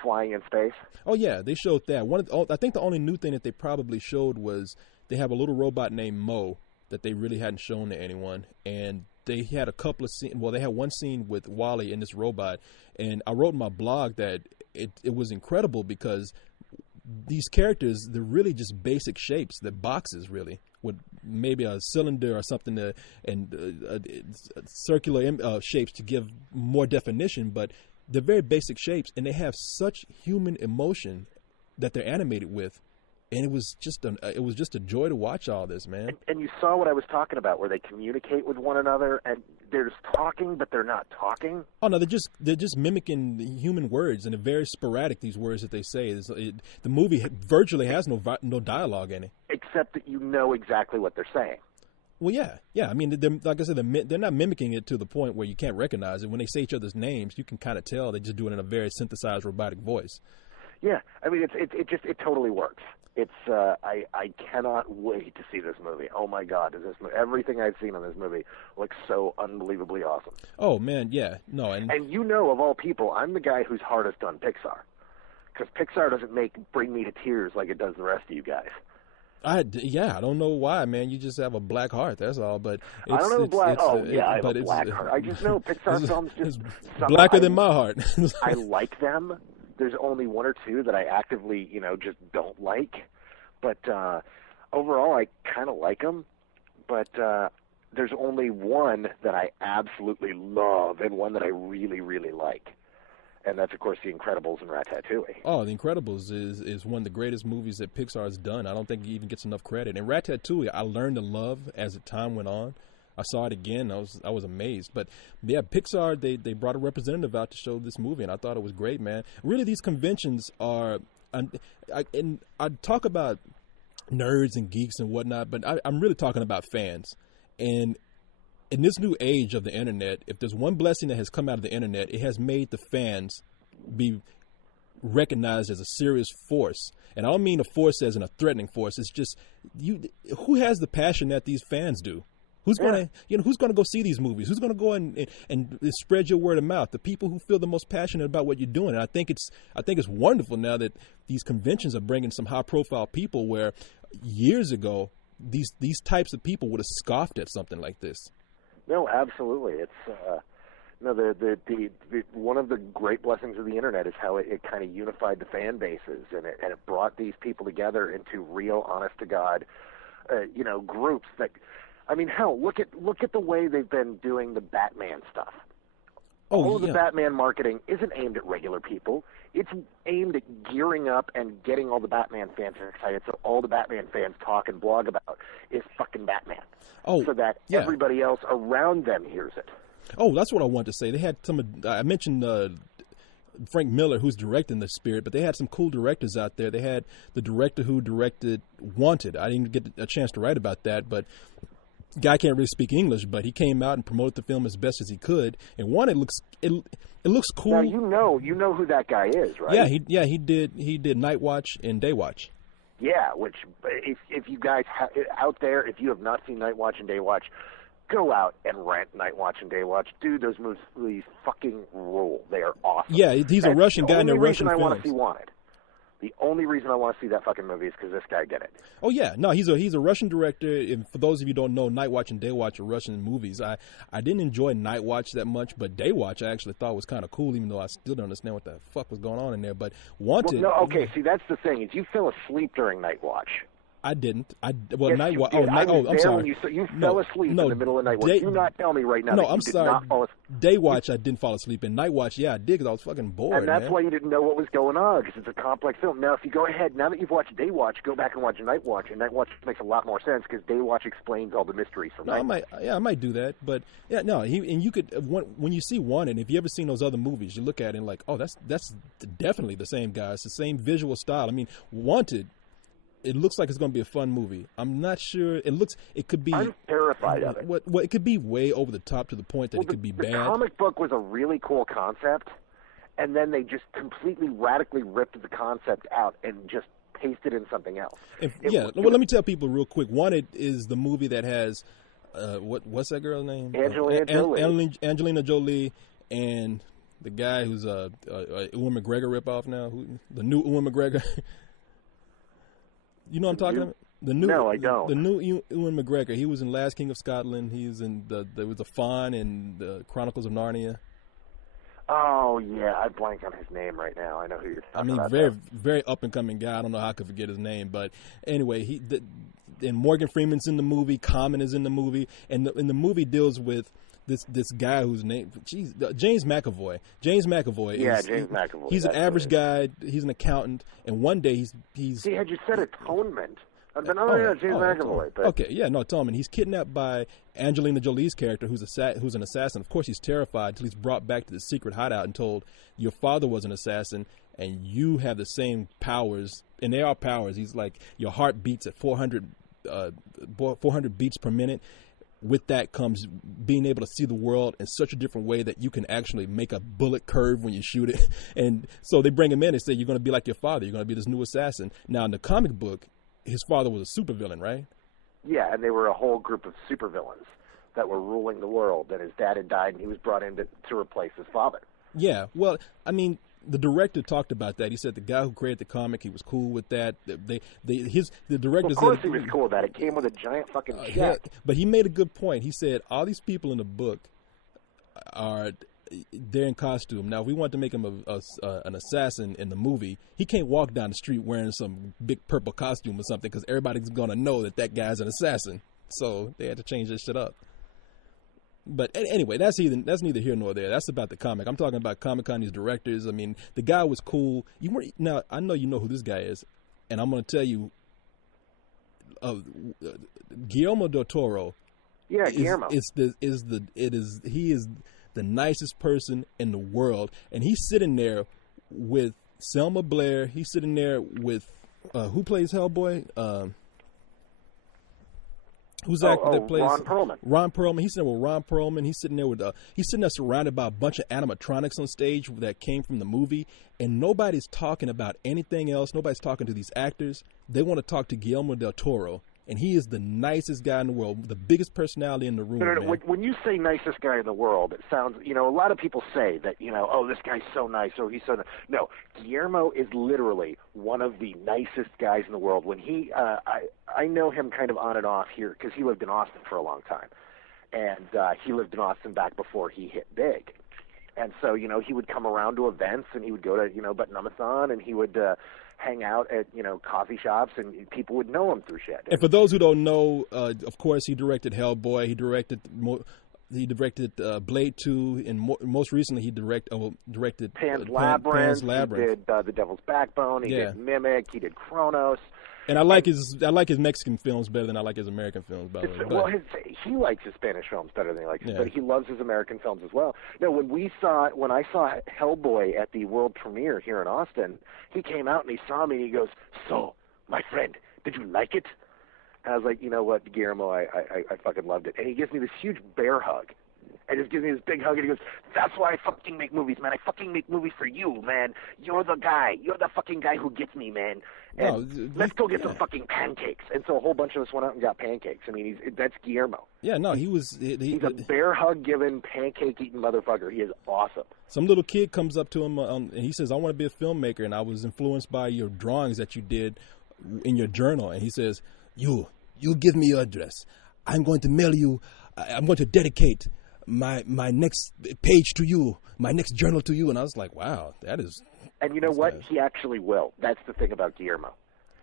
flying in space? Oh, yeah, they showed that. I think the only new thing that they probably showed was they have a little robot named Mo that they really hadn't shown to anyone, and they had a couple of scenes. Well, they had one scene with WALL-E and this robot, and I wrote in my blog that it was incredible because these characters, they're really just basic shapes, they're boxes really, with maybe a cylinder or something and circular shapes to give more definition, but they're very basic shapes, and they have such human emotion that they're animated with. And it was just a joy to watch all this, man. And you saw what I was talking about, where they communicate with one another, and they're just talking, but they're not talking. Oh no, they're just mimicking the human words, and they're very sporadic. These words that they say. The movie virtually has no dialogue in it, except that you know exactly what they're saying. Well, yeah. I mean, like I said, they're not mimicking it to the point where you can't recognize it. When they say each other's names, you can kind of tell they just do it in a very synthesized robotic voice. Yeah, I mean, it totally works. It's I cannot wait to see this movie. Oh my God, is this everything I've seen on this movie looks so unbelievably awesome. Oh man, yeah, no, and you know, of all people, I'm the guy who's hardest on Pixar, because Pixar doesn't bring me to tears like it does the rest of you guys. I don't know why, man. You just have a black heart. That's all. But I don't know black. I have a black heart. I just know Pixar films just blacker than my heart. I like them. There's only one or two that I actively, just don't like. But overall, I kind of like them. But there's only one that I absolutely love and one that I really, really like. And that's, of course, The Incredibles and Ratatouille. Oh, The Incredibles is one of the greatest movies that Pixar has done. I don't think it even gets enough credit. And Ratatouille, I learned to love as the time went on. I saw it again. I was amazed. But yeah, Pixar, they brought a representative out to show this movie, and I thought it was great, man. Really, these conventions are, and I talk about nerds and geeks and whatnot, but I'm really talking about fans. And in this new age of the internet, if there's one blessing that has come out of the internet, it has made the fans be recognized as a serious force. And I don't mean a force as in a threatening force. It's just who has the passion that these fans do? Who's going to, who's going to go see these movies? Who's going to go and spread your word of mouth? The people who feel the most passionate about what you're doing. And I think it's wonderful now that these conventions are bringing some high profile people where years ago, these types of people would have scoffed at something like this. No, absolutely. It's the one of the great blessings of the internet is how it kind of unified the fan bases, and it brought these people together into real, honest to God, groups that. I mean, hell, look at the way they've been doing the Batman stuff. All of the Batman marketing isn't aimed at regular people. It's aimed at gearing up and getting all the Batman fans excited, so all the Batman fans talk and blog about is fucking Batman. So that everybody else around them hears it. Oh, that's what I wanted to say. They had I mentioned Frank Miller, who's directing The Spirit, but they had some cool directors out there. They had the director who directed Wanted. I didn't get a chance to write about that, but the guy can't really speak English, but he came out and promoted the film as best as he could. And Wanted looks cool. Now you know who that guy is, right? Yeah, he did Night Watch and Day Watch. Yeah, which if you guys out there, if you have not seen Night Watch and Day Watch, go out and rent Night Watch and Day Watch. Dude, those movies fucking rule. They are awesome. Yeah, he's a Russian guy in a Russian film. The only reason I want to see Wanted. The only reason I want to see that fucking movie is because this guy did it. Oh yeah, no, he's a Russian director. And for those of you who don't know, Night Watch and Day Watch are Russian movies. I didn't enjoy Night Watch that much, but Day Watch I actually thought was kind of cool, even though I still don't understand what the fuck was going on in there. But Wanted. Well, no, okay, see that's the thing is you fell asleep during Night Watch. I didn't. Yes, Night Watch. I'm sorry. You fell asleep in the middle of the night. Do not tell me right now. No, that you I'm did sorry. Not fall asleep. Day Watch, I didn't fall asleep in. Night Watch, yeah, I did because I was fucking bored. And that's why you didn't know what was going on because it's a complex film. Now, if you go ahead, now that you've watched Day Watch, go back and watch Night Watch, and Night Watch makes a lot more sense because Day Watch explains all the mysteries from Night Watch. I might do that, but yeah, no. And you could when you see Wanted, if you ever seen those other movies, you look at it and like, oh, that's definitely the same guy. It's the same visual style. I mean, Wanted. It looks like it's going to be a fun movie. I'm not sure. It could be. I'm terrified of it. It could be way over the top to the point that it could be bad. The comic book was a really cool concept, and then they just completely radically ripped the concept out and just pasted in something else. Let me tell people real quick. Wanted is the movie that has what's that girl's name? Angelina Jolie and the guy who's Ewan McGregor ripoff now. The new Ewan McGregor. You know what I'm talking about? No, I don't. The new Ewan McGregor. He was in Last King of Scotland. He was in there was a Fawn in the Chronicles of Narnia. Oh yeah, I blank on his name right now. I know who you're talking about. Very very up and coming guy. I don't know how I could forget his name, but anyway, and Morgan Freeman's in the movie. Common is in the movie, and the movie deals with this guy whose name, James McAvoy. James McAvoy. Yeah, James McAvoy. He's an average guy. He's an accountant, and one day he's. See, had you said Atonement, James McAvoy. But... Okay, yeah, no, Atonement. He's kidnapped by Angelina Jolie's character, who's an assassin. Of course, he's terrified until he's brought back to the secret hideout and told your father was an assassin, and you have the same powers, and they are powers. He's like your heart beats at 400 beats per minute. with that comes being able to see the world in such a different way that you can actually make a bullet curve when you shoot it. And so they bring him in and say, you're going to be like your father. You're going to be this new assassin. Now, in the comic book, his father was a supervillain, right? Yeah, and they were a whole group of supervillains that were ruling the world. And his dad had died, and he was brought in to replace his father. Yeah, well, I mean, the director talked about that. He said the guy who created the comic, he was cool with that. The director Of course he was cool with that. It came with a giant fucking check. But he made a good point. He said all these people in the book they're in costume. Now, if we want to make him an assassin in the movie, he can't walk down the street wearing some big purple costume or something because everybody's going to know that guy's an assassin. So they had to change that shit up. But anyway, that's neither here nor there. That's about the comic. I'm talking about Comic-Con, these directors. I mean, the guy was cool. Now, I know you know who this guy is, and I'm going to tell you, Guillermo del Toro. Yeah, Guillermo. He is the nicest person in the world, and he's sitting there with Selma Blair. He's sitting there with who plays Hellboy? Who's that that plays Ron Perlman? Ron Perlman. He's sitting with Ron Perlman. He's sitting there surrounded by a bunch of animatronics on stage that came from the movie, and nobody's talking about anything else. Nobody's talking to these actors. They want to talk to Guillermo del Toro, and he is the nicest guy in the world, the biggest personality in the room. No. When you say nicest guy in the world, it sounds, a lot of people say that, oh, this guy's so nice, or he's so nice. No, Guillermo is literally one of the nicest guys in the world. When I know him kind of on and off here because he lived in Austin for a long time, and he lived in Austin back before he hit big. And so, he would come around to events, and he would go to, Button-Umathon, and he would hang out at, coffee shops, and people would know him through shit. And for those who don't know, of course, he directed Hellboy. He directed Blade 2, and most recently he directed Pan's Labyrinth. He did The Devil's Backbone. He did Mimic. He did Kronos. And I like his Mexican films better than I like his American films, by the way. Well, he likes his Spanish films better than he likes, but he loves his American films as well. No, when I saw Hellboy at the world premiere here in Austin, he came out and he saw me and he goes, "So, my friend, did you like it?" And I was like, "You know what, Guillermo, I fucking loved it." And he gives me this huge bear hug. And just gives me this big hug, and he goes, "That's why I fucking make movies, man. I fucking make movies for you, man. You're the guy. You're the fucking guy who gets me, man. And let's go get some fucking pancakes." And so a whole bunch of us went out and got pancakes. I mean, that's Guillermo. Yeah, no, he's a bear hug-giving, pancake-eating motherfucker. He is awesome. Some little kid comes up to him, and he says, "I want to be a filmmaker, and I was influenced by your drawings that you did in your journal." And he says, you give me your address. I'm going to mail you. I'm going to dedicate my next page to you, my next journal to you. And I was like, wow, that is. And you know what? Nice. He actually will. That's the thing about Guillermo,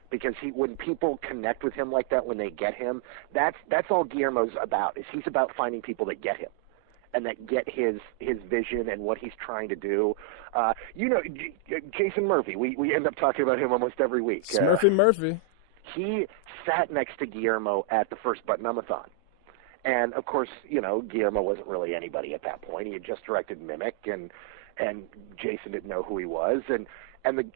because when people connect with him like that, when they get him, that's all Guillermo's about. He's about finding people that get him and that get his vision and what he's trying to do. Jason Murphy. We end up talking about him almost every week. Smurfy Murphy. He sat next to Guillermo at the first Button-Umathon. And, of course, Guillermo wasn't really anybody at that point. He had just directed Mimic, and Jason didn't know who he was. And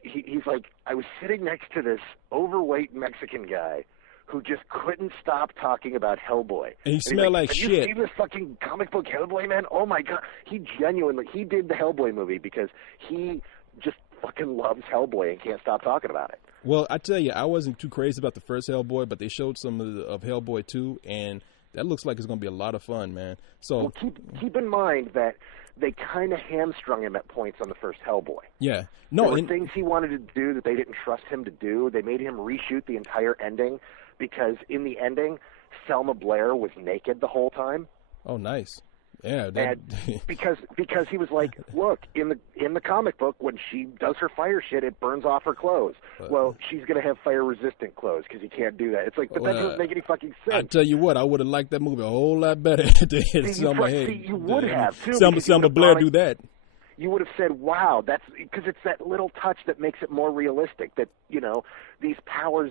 he's like, I was sitting next to this overweight Mexican guy who just couldn't stop talking about Hellboy. And he smelled like shit. Have you seen this fucking comic book Hellboy, man? Oh, my God. He did the Hellboy movie because he just fucking loves Hellboy and can't stop talking about it. Well, I tell you, I wasn't too crazy about the first Hellboy, but they showed some of Hellboy 2, and that looks like it's going to be a lot of fun, man. So keep in mind that they kind of hamstrung him at points on the first Hellboy. Yeah. There were things he wanted to do that they didn't trust him to do. They made him reshoot the entire ending because in the ending, Selma Blair was naked the whole time. Oh, nice. Yeah, and because he was like, look, in the comic book, when she does her fire shit, it burns off her clothes. Well, she's going to have fire-resistant clothes because you can't do that. It's like, but that doesn't make any fucking sense. I tell you what, I would have liked that movie a whole lot better to hit Selma head. You would have, too. Selma Blair do that. You would have said, wow, that's because it's that little touch that makes it more realistic, that, these powers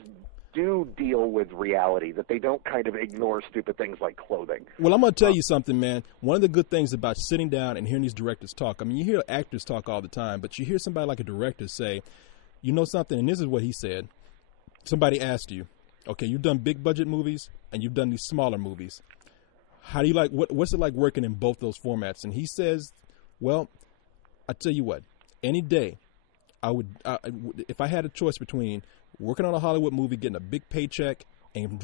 do deal with reality, that they don't kind of ignore stupid things like clothing. Well, I'm going to tell you something, man. One of the good things about sitting down and hearing these directors talk, I mean, you hear actors talk all the time, but you hear somebody like a director say, you know something, and this is what he said. Somebody asked you, okay, you've done big budget movies and you've done these smaller movies. how do you like, what's it like working in both those formats? And he says, well, I tell you what, any day if I had a choice between working on a Hollywood movie, getting a big paycheck and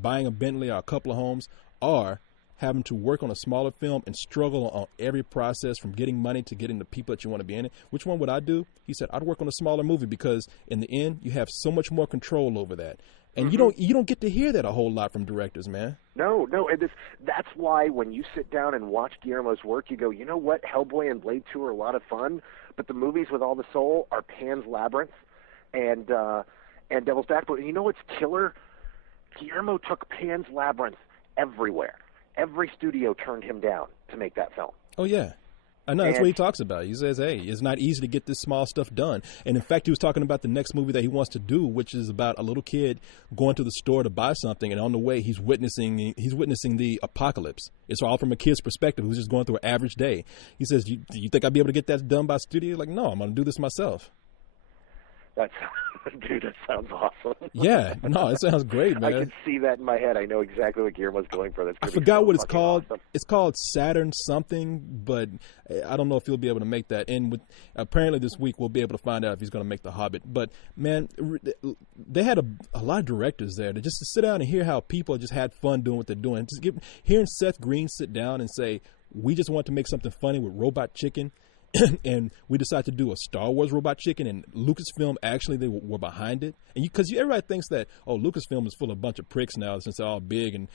buying a Bentley or a couple of homes, or having to work on a smaller film and struggle on every process from getting money to getting the people that you want to be in it, which one would I do? He said, I'd work on a smaller movie because in the end, you have so much more control over that. And you don't get to hear that a whole lot from directors, man. No, and that's why when you sit down and watch Guillermo's work, you go, you know what, Hellboy and Blade 2 are a lot of fun, but the movies with all the soul are Pan's Labyrinth and Devil's Backbone. And you know what's killer? Guillermo took Pan's Labyrinth everywhere. Every studio turned him down to make that film. Oh, yeah. I know. That's what he talks about. He says, hey, it's not easy to get this small stuff done. And in fact, he was talking about the next movie that he wants to do, which is about a little kid going to the store to buy something. And on the way, he's witnessing the apocalypse. It's all from a kid's perspective who's just going through an average day. He says, do you think I'd be able to get that done by studio? Like, no, I'm going to do this myself. Dude, that sounds awesome. Yeah, no, it sounds great, man. I can see that in my head. I know exactly what Guillermo's going for. I forgot what it's called. Awesome. It's called Saturn something, but I don't know if he'll be able to make that. And apparently this week we'll be able to find out if he's going to make The Hobbit. But, man, they had a lot of directors there to just sit down and hear how people just had fun doing what they're doing. Hearing Seth Green sit down and say, we just want to make something funny with Robot Chicken. And we decided to do a Star Wars Robot Chicken, and Lucasfilm actually they were behind it. And because everybody thinks that Lucasfilm is full of a bunch of pricks now since they're all big, and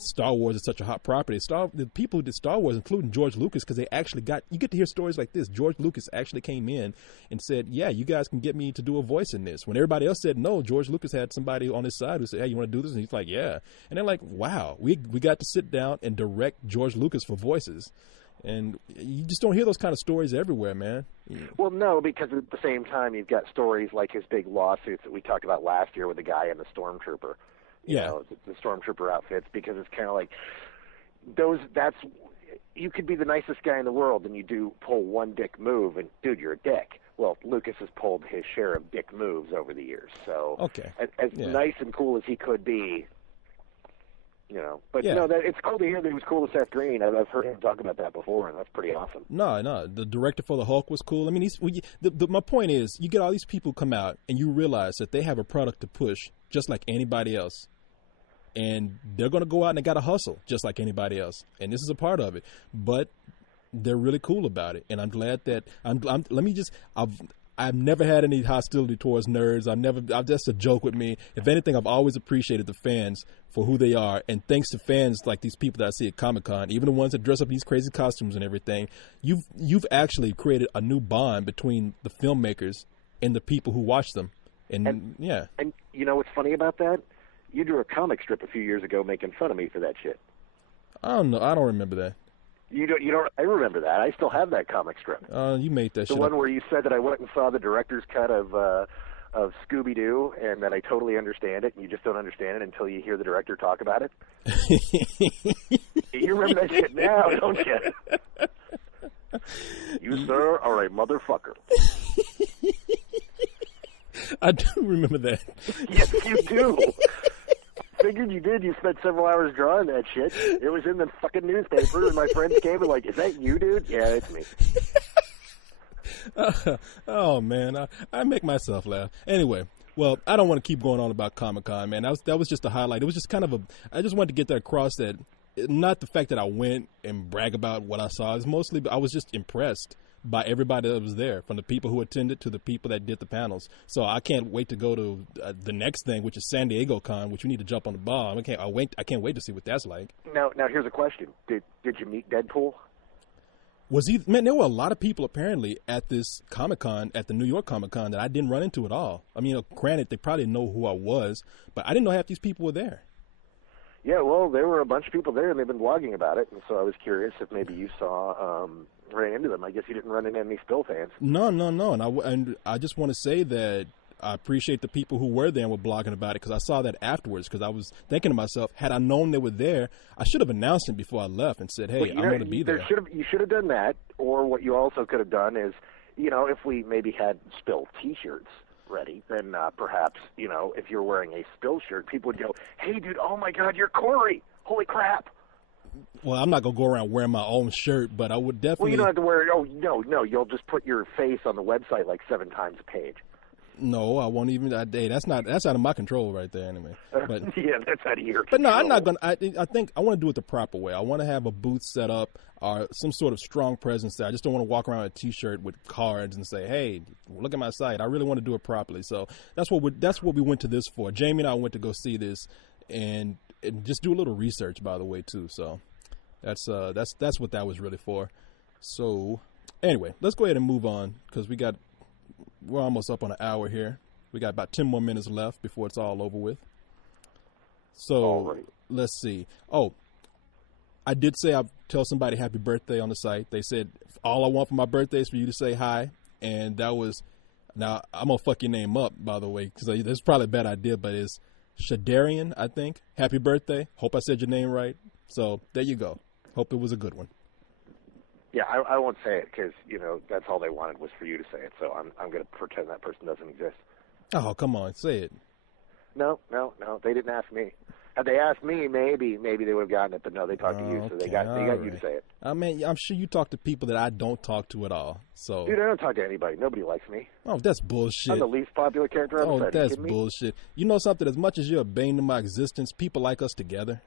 Star Wars is such a hot property. The people who did Star Wars, including George Lucas, because you get to hear stories like this. George Lucas actually came in and said, "Yeah, you guys can get me to do a voice in this." When everybody else said no, George Lucas had somebody on his side who said, "Hey, you want to do this?" And he's like, "Yeah." And they're like, "Wow, we got to sit down and direct George Lucas for voices." And you just don't hear those kind of stories everywhere, man. Well, no, because at the same time, you've got stories like his big lawsuits that we talked about last year with the guy and the Stormtrooper. You know, the Stormtrooper outfits, because it's kind of like you could be the nicest guy in the world and you do pull one dick move, and, dude, you're a dick. Well, Lucas has pulled his share of dick moves over the years. So as nice and cool as he could be, but it's cool to hear that he was cool to Seth Green. I've heard him talk about that before, and that's pretty awesome. No, the director for the Hulk was cool. I mean, my point is, you get all these people come out, and you realize that they have a product to push just like anybody else, and they're going to go out and they got to hustle just like anybody else, and this is a part of it. But they're really cool about it, and I'm glad that I've never had any hostility towards nerds. I've just a joke with me. If anything, I've always appreciated the fans for who they are. And thanks to fans like these people that I see at Comic-Con, even the ones that dress up in these crazy costumes and everything, you've actually created a new bond between the filmmakers and the people who watch them. And you know what's funny about that? You drew a comic strip a few years ago making fun of me for that shit. I don't know. I don't remember that. You don't. I remember that. I still have that comic strip. You made that. The one where you said that I went and saw the director's cut of Scooby Doo, and that I totally understand it, and you just don't understand it until you hear the director talk about it. You remember that shit now, don't you? You, sir, are a motherfucker. I do remember that. Yes, you do. Figured you did. You spent several hours drawing that shit. It was in the fucking newspaper, and my friends came and like, "Is that you, dude?" Yeah, it's me. Oh man, I make myself laugh. Anyway, well, I don't want to keep going on about Comic-Con, man. That was just a highlight. It was just kind of I just wanted to get that across, that not the fact that I went and brag about what I saw. It's mostly I was just impressed by everybody that was there, from the people who attended to the people that did the panels. So I can't wait to go to the next thing, which is San Diego Con, which we need to jump on the ball. I can't wait to see what that's like. Now here's a question: Did you meet Deadpool? Man, there were a lot of people apparently at this Comic-Con, at the New York Comic-Con, that I didn't run into at all. I mean, granted, they probably know who I was, but I didn't know half these people were there. Yeah, well, there were a bunch of people there, and they've been blogging about it, and so I was curious if maybe you ran into them. I guess you didn't run into any Spill fans. No, and I just want to say that I appreciate the people who were there and were blogging about it, because I saw that afterwards, because I was thinking to myself, had I known they were there, I should have announced it before I left and said, hey, I'm going to be there. You should have done that, or what you also could have done is, if we maybe had Spill T-shirts ready, then perhaps, if you're wearing a Spill shirt, people would go, hey, dude, oh my God, you're Corey. Holy crap. Well, I'm not gonna go around wearing my own shirt, but I would definitely. Well, you don't have to wear it. Oh no, you'll just put your face on the website like 7 times a page. No, I won't even. That's out of my control right there, anyway. But yeah, that's out of your control. But no, I'm not gonna. I think I want to do it the proper way. I want to have a booth set up or some sort of strong presence there. I just don't want to walk around in a T-shirt with cards and say, "Hey, look at my site." I really want to do it properly. So that's what we went to this for. Jamie and I went to go see this and just do a little research, by the way, too. So that's what that was really for. So anyway, let's go ahead and move on because we're almost up on an hour here. We got about 10 more minutes left before it's all over with. So let's see. Oh, I did say I'd tell somebody happy birthday on the site. They said all I want for my birthday is for you to say hi. And that was, now I'm going to fuck your name up, by the way, because that's probably a bad idea, but it's Shadarian, I think. Happy birthday. Hope I said your name right. So there you go. Hope it was a good one. Yeah, I won't say it because, that's all they wanted was for you to say it. So I'm going to pretend that person doesn't exist. Oh, come on. Say it. No. They didn't ask me. Had they asked me, maybe they would have gotten it. But no, they talked to you, so they got you to say it. I mean, I'm sure you talk to people that I don't talk to at all. So, dude, I don't talk to anybody. Nobody likes me. Oh, that's bullshit. I'm the least popular character on the site. Oh, that's bullshit. You know something? As much as you're a bane to my existence, people like us together.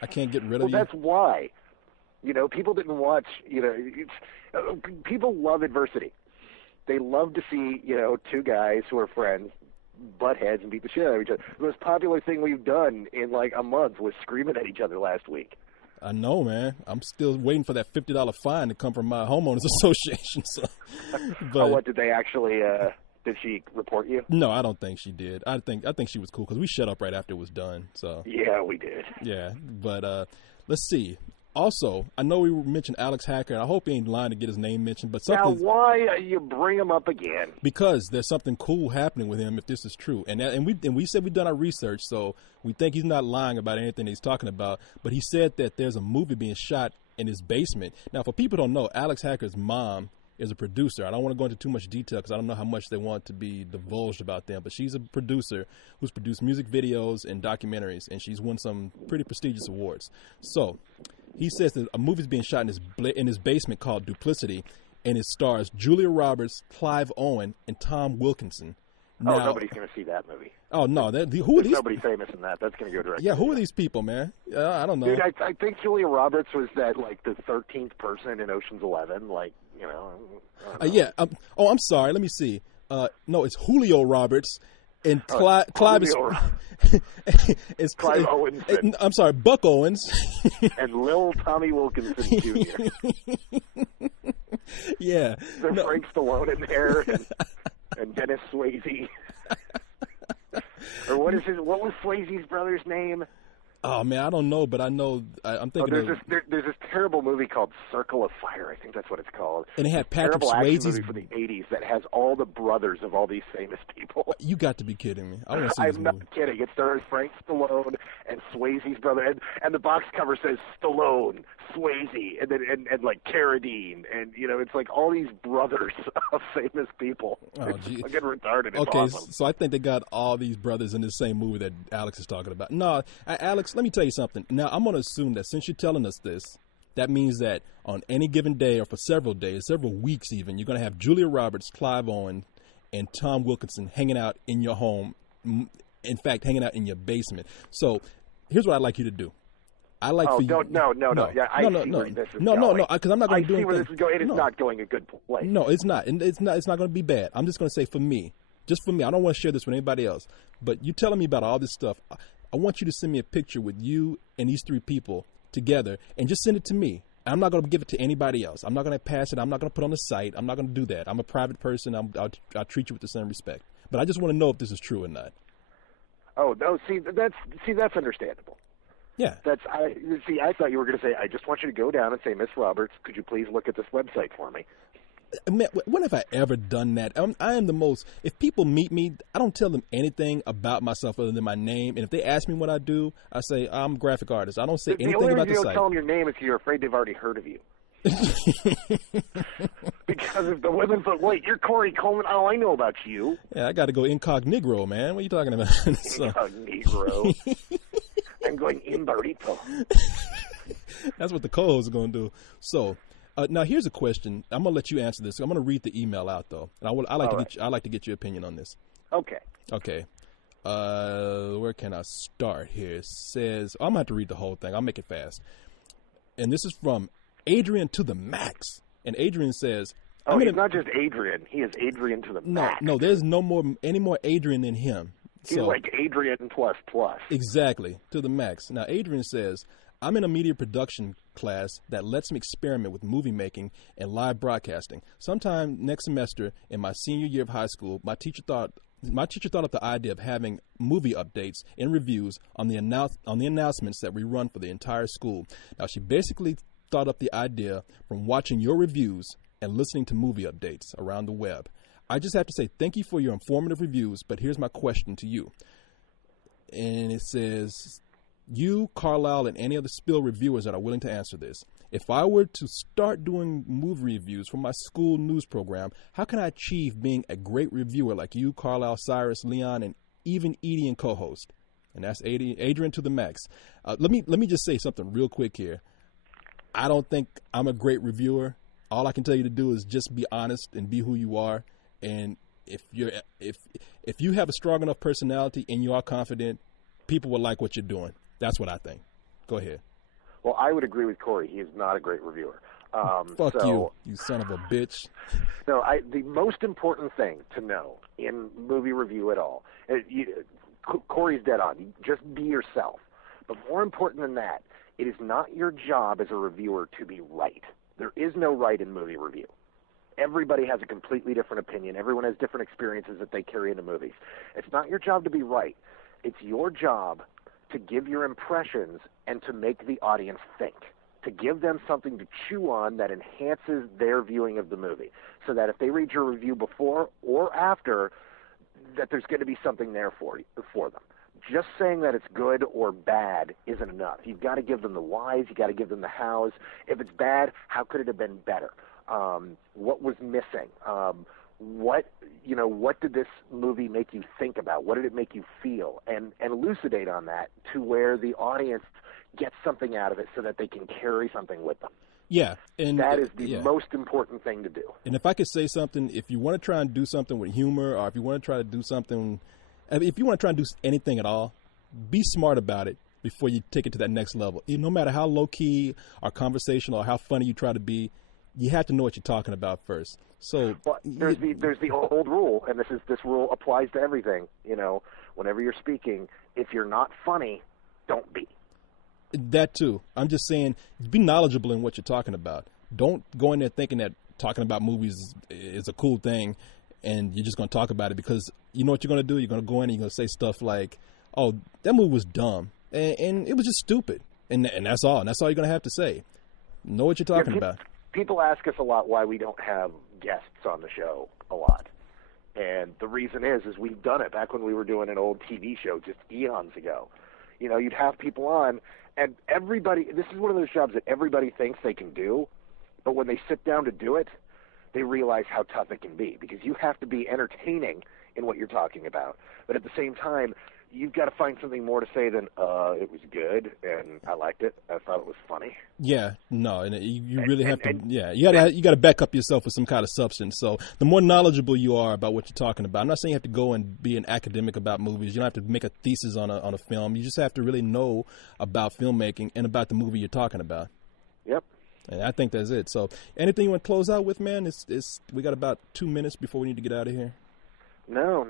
I can't get rid of you. Well, that's why. People didn't watch, people love adversity. They love to see, 2 guys who are friends butt heads and beat the shit out of each other. The most popular thing we've done in like a month was screaming at each other last week. I know, man. I'm still waiting for that $50 fine to come from my homeowners association. So, but, what did they actually, did she report you? No, I don't think she did. I think she was cool because we shut up right after it was done. So yeah, we did. Yeah, but let's see. Also, I know we mentioned Alex Hacker, and I hope he ain't lying to get his name mentioned, but something. Now, why you bring him up again? Because there's something cool happening with him if this is true, and we said we've done our research, so we think he's not lying about anything he's talking about. But he said that there's a movie being shot in his basement. Now, for people who don't know, Alex Hacker's mom is a producer. I don't want to go into too much detail because I don't know how much they want to be divulged about them, but she's a producer who's produced music videos and documentaries, and she's won some pretty prestigious awards. So he says that a movie's being shot in his basement called Duplicity, and it stars Julia Roberts, Clive Owen, and Tom Wilkinson. Now, nobody's going to see that movie. Oh, no. Who are There's these? Nobody famous in that. That's going to go directly. Yeah, who are these people, man? I don't know. Dude, I think Julia Roberts was the 13th person in Ocean's 11. Yeah. I'm sorry. Let me see. No, it's Julio Roberts. And Clive is it's Clive Owens. I'm sorry, Buck Owens. And Lil Tommy Wilkinson Jr. Yeah. There's Frank Stallone in there and Dennis Swayze. Or what was Swayze's brother's name? Oh man, I don't know, but I know I'm thinking. There's this terrible movie called Circle of Fire. I think that's what it's called. And it had Patrick Swayze's Swayze's movie from the '80s that has all the brothers of all these famous people. You got to be kidding me! I want to see this I'm movie. not kidding. It stars Frank Stallone and Swayze's brother, and the box cover says Stallone, Swayze, and then and like Carradine, and it's like all these brothers of famous people. Oh, it's gee. fucking retarded. It's Okay, awesome. so I think they got all these brothers in the same movie that Alex is talking about. No, Alex, let me tell you something. Now, I'm going to assume that since you're telling us this, that means that on any given day or for several days, several weeks even, you're going to have Julia Roberts, Clive Owen, and Tom Wilkinson hanging out in your home. In fact, hanging out in your basement. So here's what I'd like you to do. I like for you. No. Yeah, I see where this is going. No, because I'm not going to do anything. I see where this is going. It is not going a good place. No, it's not. And it's not going to be bad. I'm just going to say for me. Just for me. I don't want to share this with anybody else. But you telling me about all this stuff. I want you to send me a picture with you and these 3 people together and just send it to me. I'm not going to give it to anybody else. I'm not going to pass it. I'm not going to put it on the site. I'm not going to do that. I'm a private person. I'll treat you with the same respect. But I just want to know if this is true or not. Oh, no. See, that's understandable. Yeah. I thought you were going to say, I just want you to go down and say, Miss Roberts, could you please look at this website for me? Man, when have I ever done that? I am the most. If people meet me, I don't tell them anything about myself other than my name. And if they ask me what I do, I say I'm a graphic artist. I don't say anything about the site. The only reason you don't tell them your name is you're afraid they've already heard of you. Because if the women's like, wait, you're Corey Coleman. Oh, I know about you. Yeah, I got to go incognito, man. What are you talking about? Incognito. I'm going imbarito. That's what the co-host is going to do. So now here's a question. I'm going to let you answer this. I'm going to read the email out though, and I'd like to get your opinion on this. Okay. Okay. Where can I start here? It says I'm going to have to read the whole thing. I'll make it fast. And this is from Adrian to the max. And Adrian says, he's not just Adrian. He is Adrian to the max. No, there's any more Adrian than him. He's like Adrian plus. Exactly, to the max. Now, Adrian says, I'm in a media production class that lets me experiment with movie making and live broadcasting. Sometime next semester in my senior year of high school, my teacher thought up the idea of having movie updates and reviews on the announcements that we run for the entire school. Now, she basically thought up the idea from watching your reviews and listening to movie updates around the web. I just have to say thank you for your informative reviews, but here's my question to you. And it says, you, Carlisle, and any other Spill reviewers that are willing to answer this. If I were to start doing movie reviews for my school news program, how can I achieve being a great reviewer like you, Carlisle, Cyrus, Leon, and even Edie and co-host? And that's Adrian to the max. Let me just say something real quick here. I don't think I'm a great reviewer. All I can tell you to do is just be honest and be who you are. And if you have a strong enough personality and you are confident, people will like what you're doing. That's what I think. Go ahead. Well, I would agree with Corey. He is not a great reviewer. Fuck you son of a bitch. No, the most important thing to know in movie review at all, Corey's dead on. Just be yourself. But more important than that, it is not your job as a reviewer to be right. There is no right in movie review. Everybody has a completely different opinion. Everyone has different experiences that they carry into movies. It's not your job to be right. It's your job to give your impressions and to make the audience think, to give them something to chew on that enhances their viewing of the movie, so that if they read your review before or after, that there's going to be something there for them. Just saying that it's good or bad isn't enough. You've got to give them the whys. You've got to give them the hows. If it's bad, how could it have been better? What was missing? What did this movie make you think about? What did it make you feel? And elucidate on that to where the audience gets something out of it so that they can carry something with them. Yeah. And that is the most important thing to do. And if I could say something, if you want to try and do something with humor, or if you want to try to do something, if you want to try and do anything at all, be smart about it before you take it to that next level. No matter how low-key or conversational or how funny you try to be, you have to know what you're talking about first. So there's the old rule, and this rule applies to everything. Whenever you're speaking, if you're not funny, don't be. That too. I'm just saying, be knowledgeable in what you're talking about. Don't go in there thinking that talking about movies is a cool thing, and you're just going to talk about it, because you know what you're going to do. You're going to go in and you're going to say stuff like, "Oh, that movie was dumb, and it was just stupid," and that's all. And that's all you're going to have to say. Know what you're talking about. People ask us a lot why we don't have guests on the show a lot. And the reason is we've done it back when we were doing an old TV show just eons ago. You'd have people on, and everybody, this is one of those jobs that everybody thinks they can do, but when they sit down to do it, they realize how tough it can be, because you have to be entertaining in what you're talking about. But at the same time, you've got to find something more to say than, it was good, and I liked it, I thought it was funny. Yeah, no, and you really have to, you got to back up yourself with some kind of substance. So the more knowledgeable you are about what you're talking about, I'm not saying you have to go and be an academic about movies. You don't have to make a thesis on a film. You just have to really know about filmmaking and about the movie you're talking about. Yep. And I think that's it. So anything you want to close out with, man? We got about 2 minutes before we need to get out of here. No,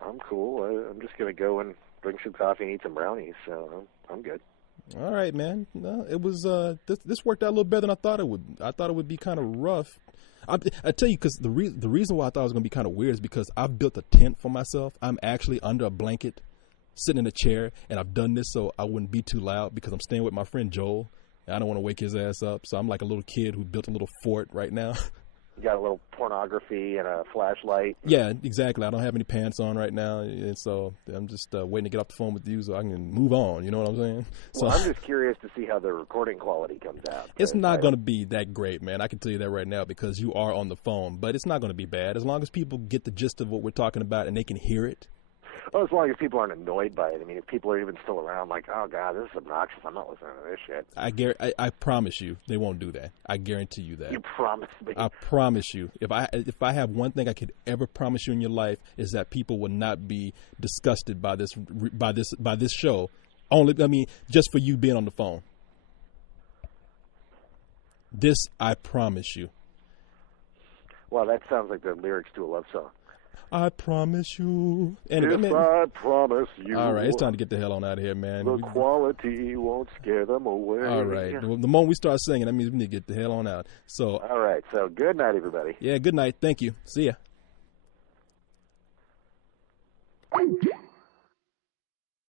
I'm cool. I'm just gonna go and drink some coffee and eat some brownies, so I'm good. All right, man. No, it was this worked out a little better than I thought it would. I thought it would be kind of rough. I tell you, because the reason why I thought it was gonna be kind of weird is because I've built a tent for myself. I'm actually under a blanket, sitting in a chair, and I've done this so I wouldn't be too loud, because I'm staying with my friend Joel. And I don't want to wake his ass up, so I'm like a little kid who built a little fort right now. You got a little pornography and a flashlight. Yeah, exactly. I don't have any pants on right now, and so I'm just waiting to get off the phone with you so I can move on. You know what I'm saying? Well, I'm just curious to see how the recording quality comes out. It's not going to be that great, man. I can tell you that right now, because you are on the phone. But it's not going to be bad as long as people get the gist of what we're talking about and they can hear it. Well, as long as people aren't annoyed by it. I mean, if people are even still around, like, oh God, this is obnoxious. I'm not listening to this shit. I promise you, they won't do that. I guarantee you that. You promise me. I promise you. If I have one thing I could ever promise you in your life, is that people will not be disgusted by this show. Just for you being on the phone. This I promise you. Well, that sounds like the lyrics to a love song. I promise you. Anyway, yes, I promise you. All right, it's time to get the hell on out of here, man. The quality won't scare them away. All right. The moment we start singing, that means we need to get the hell on out. So. All right. So good night, everybody. Yeah, good night. Thank you. See ya.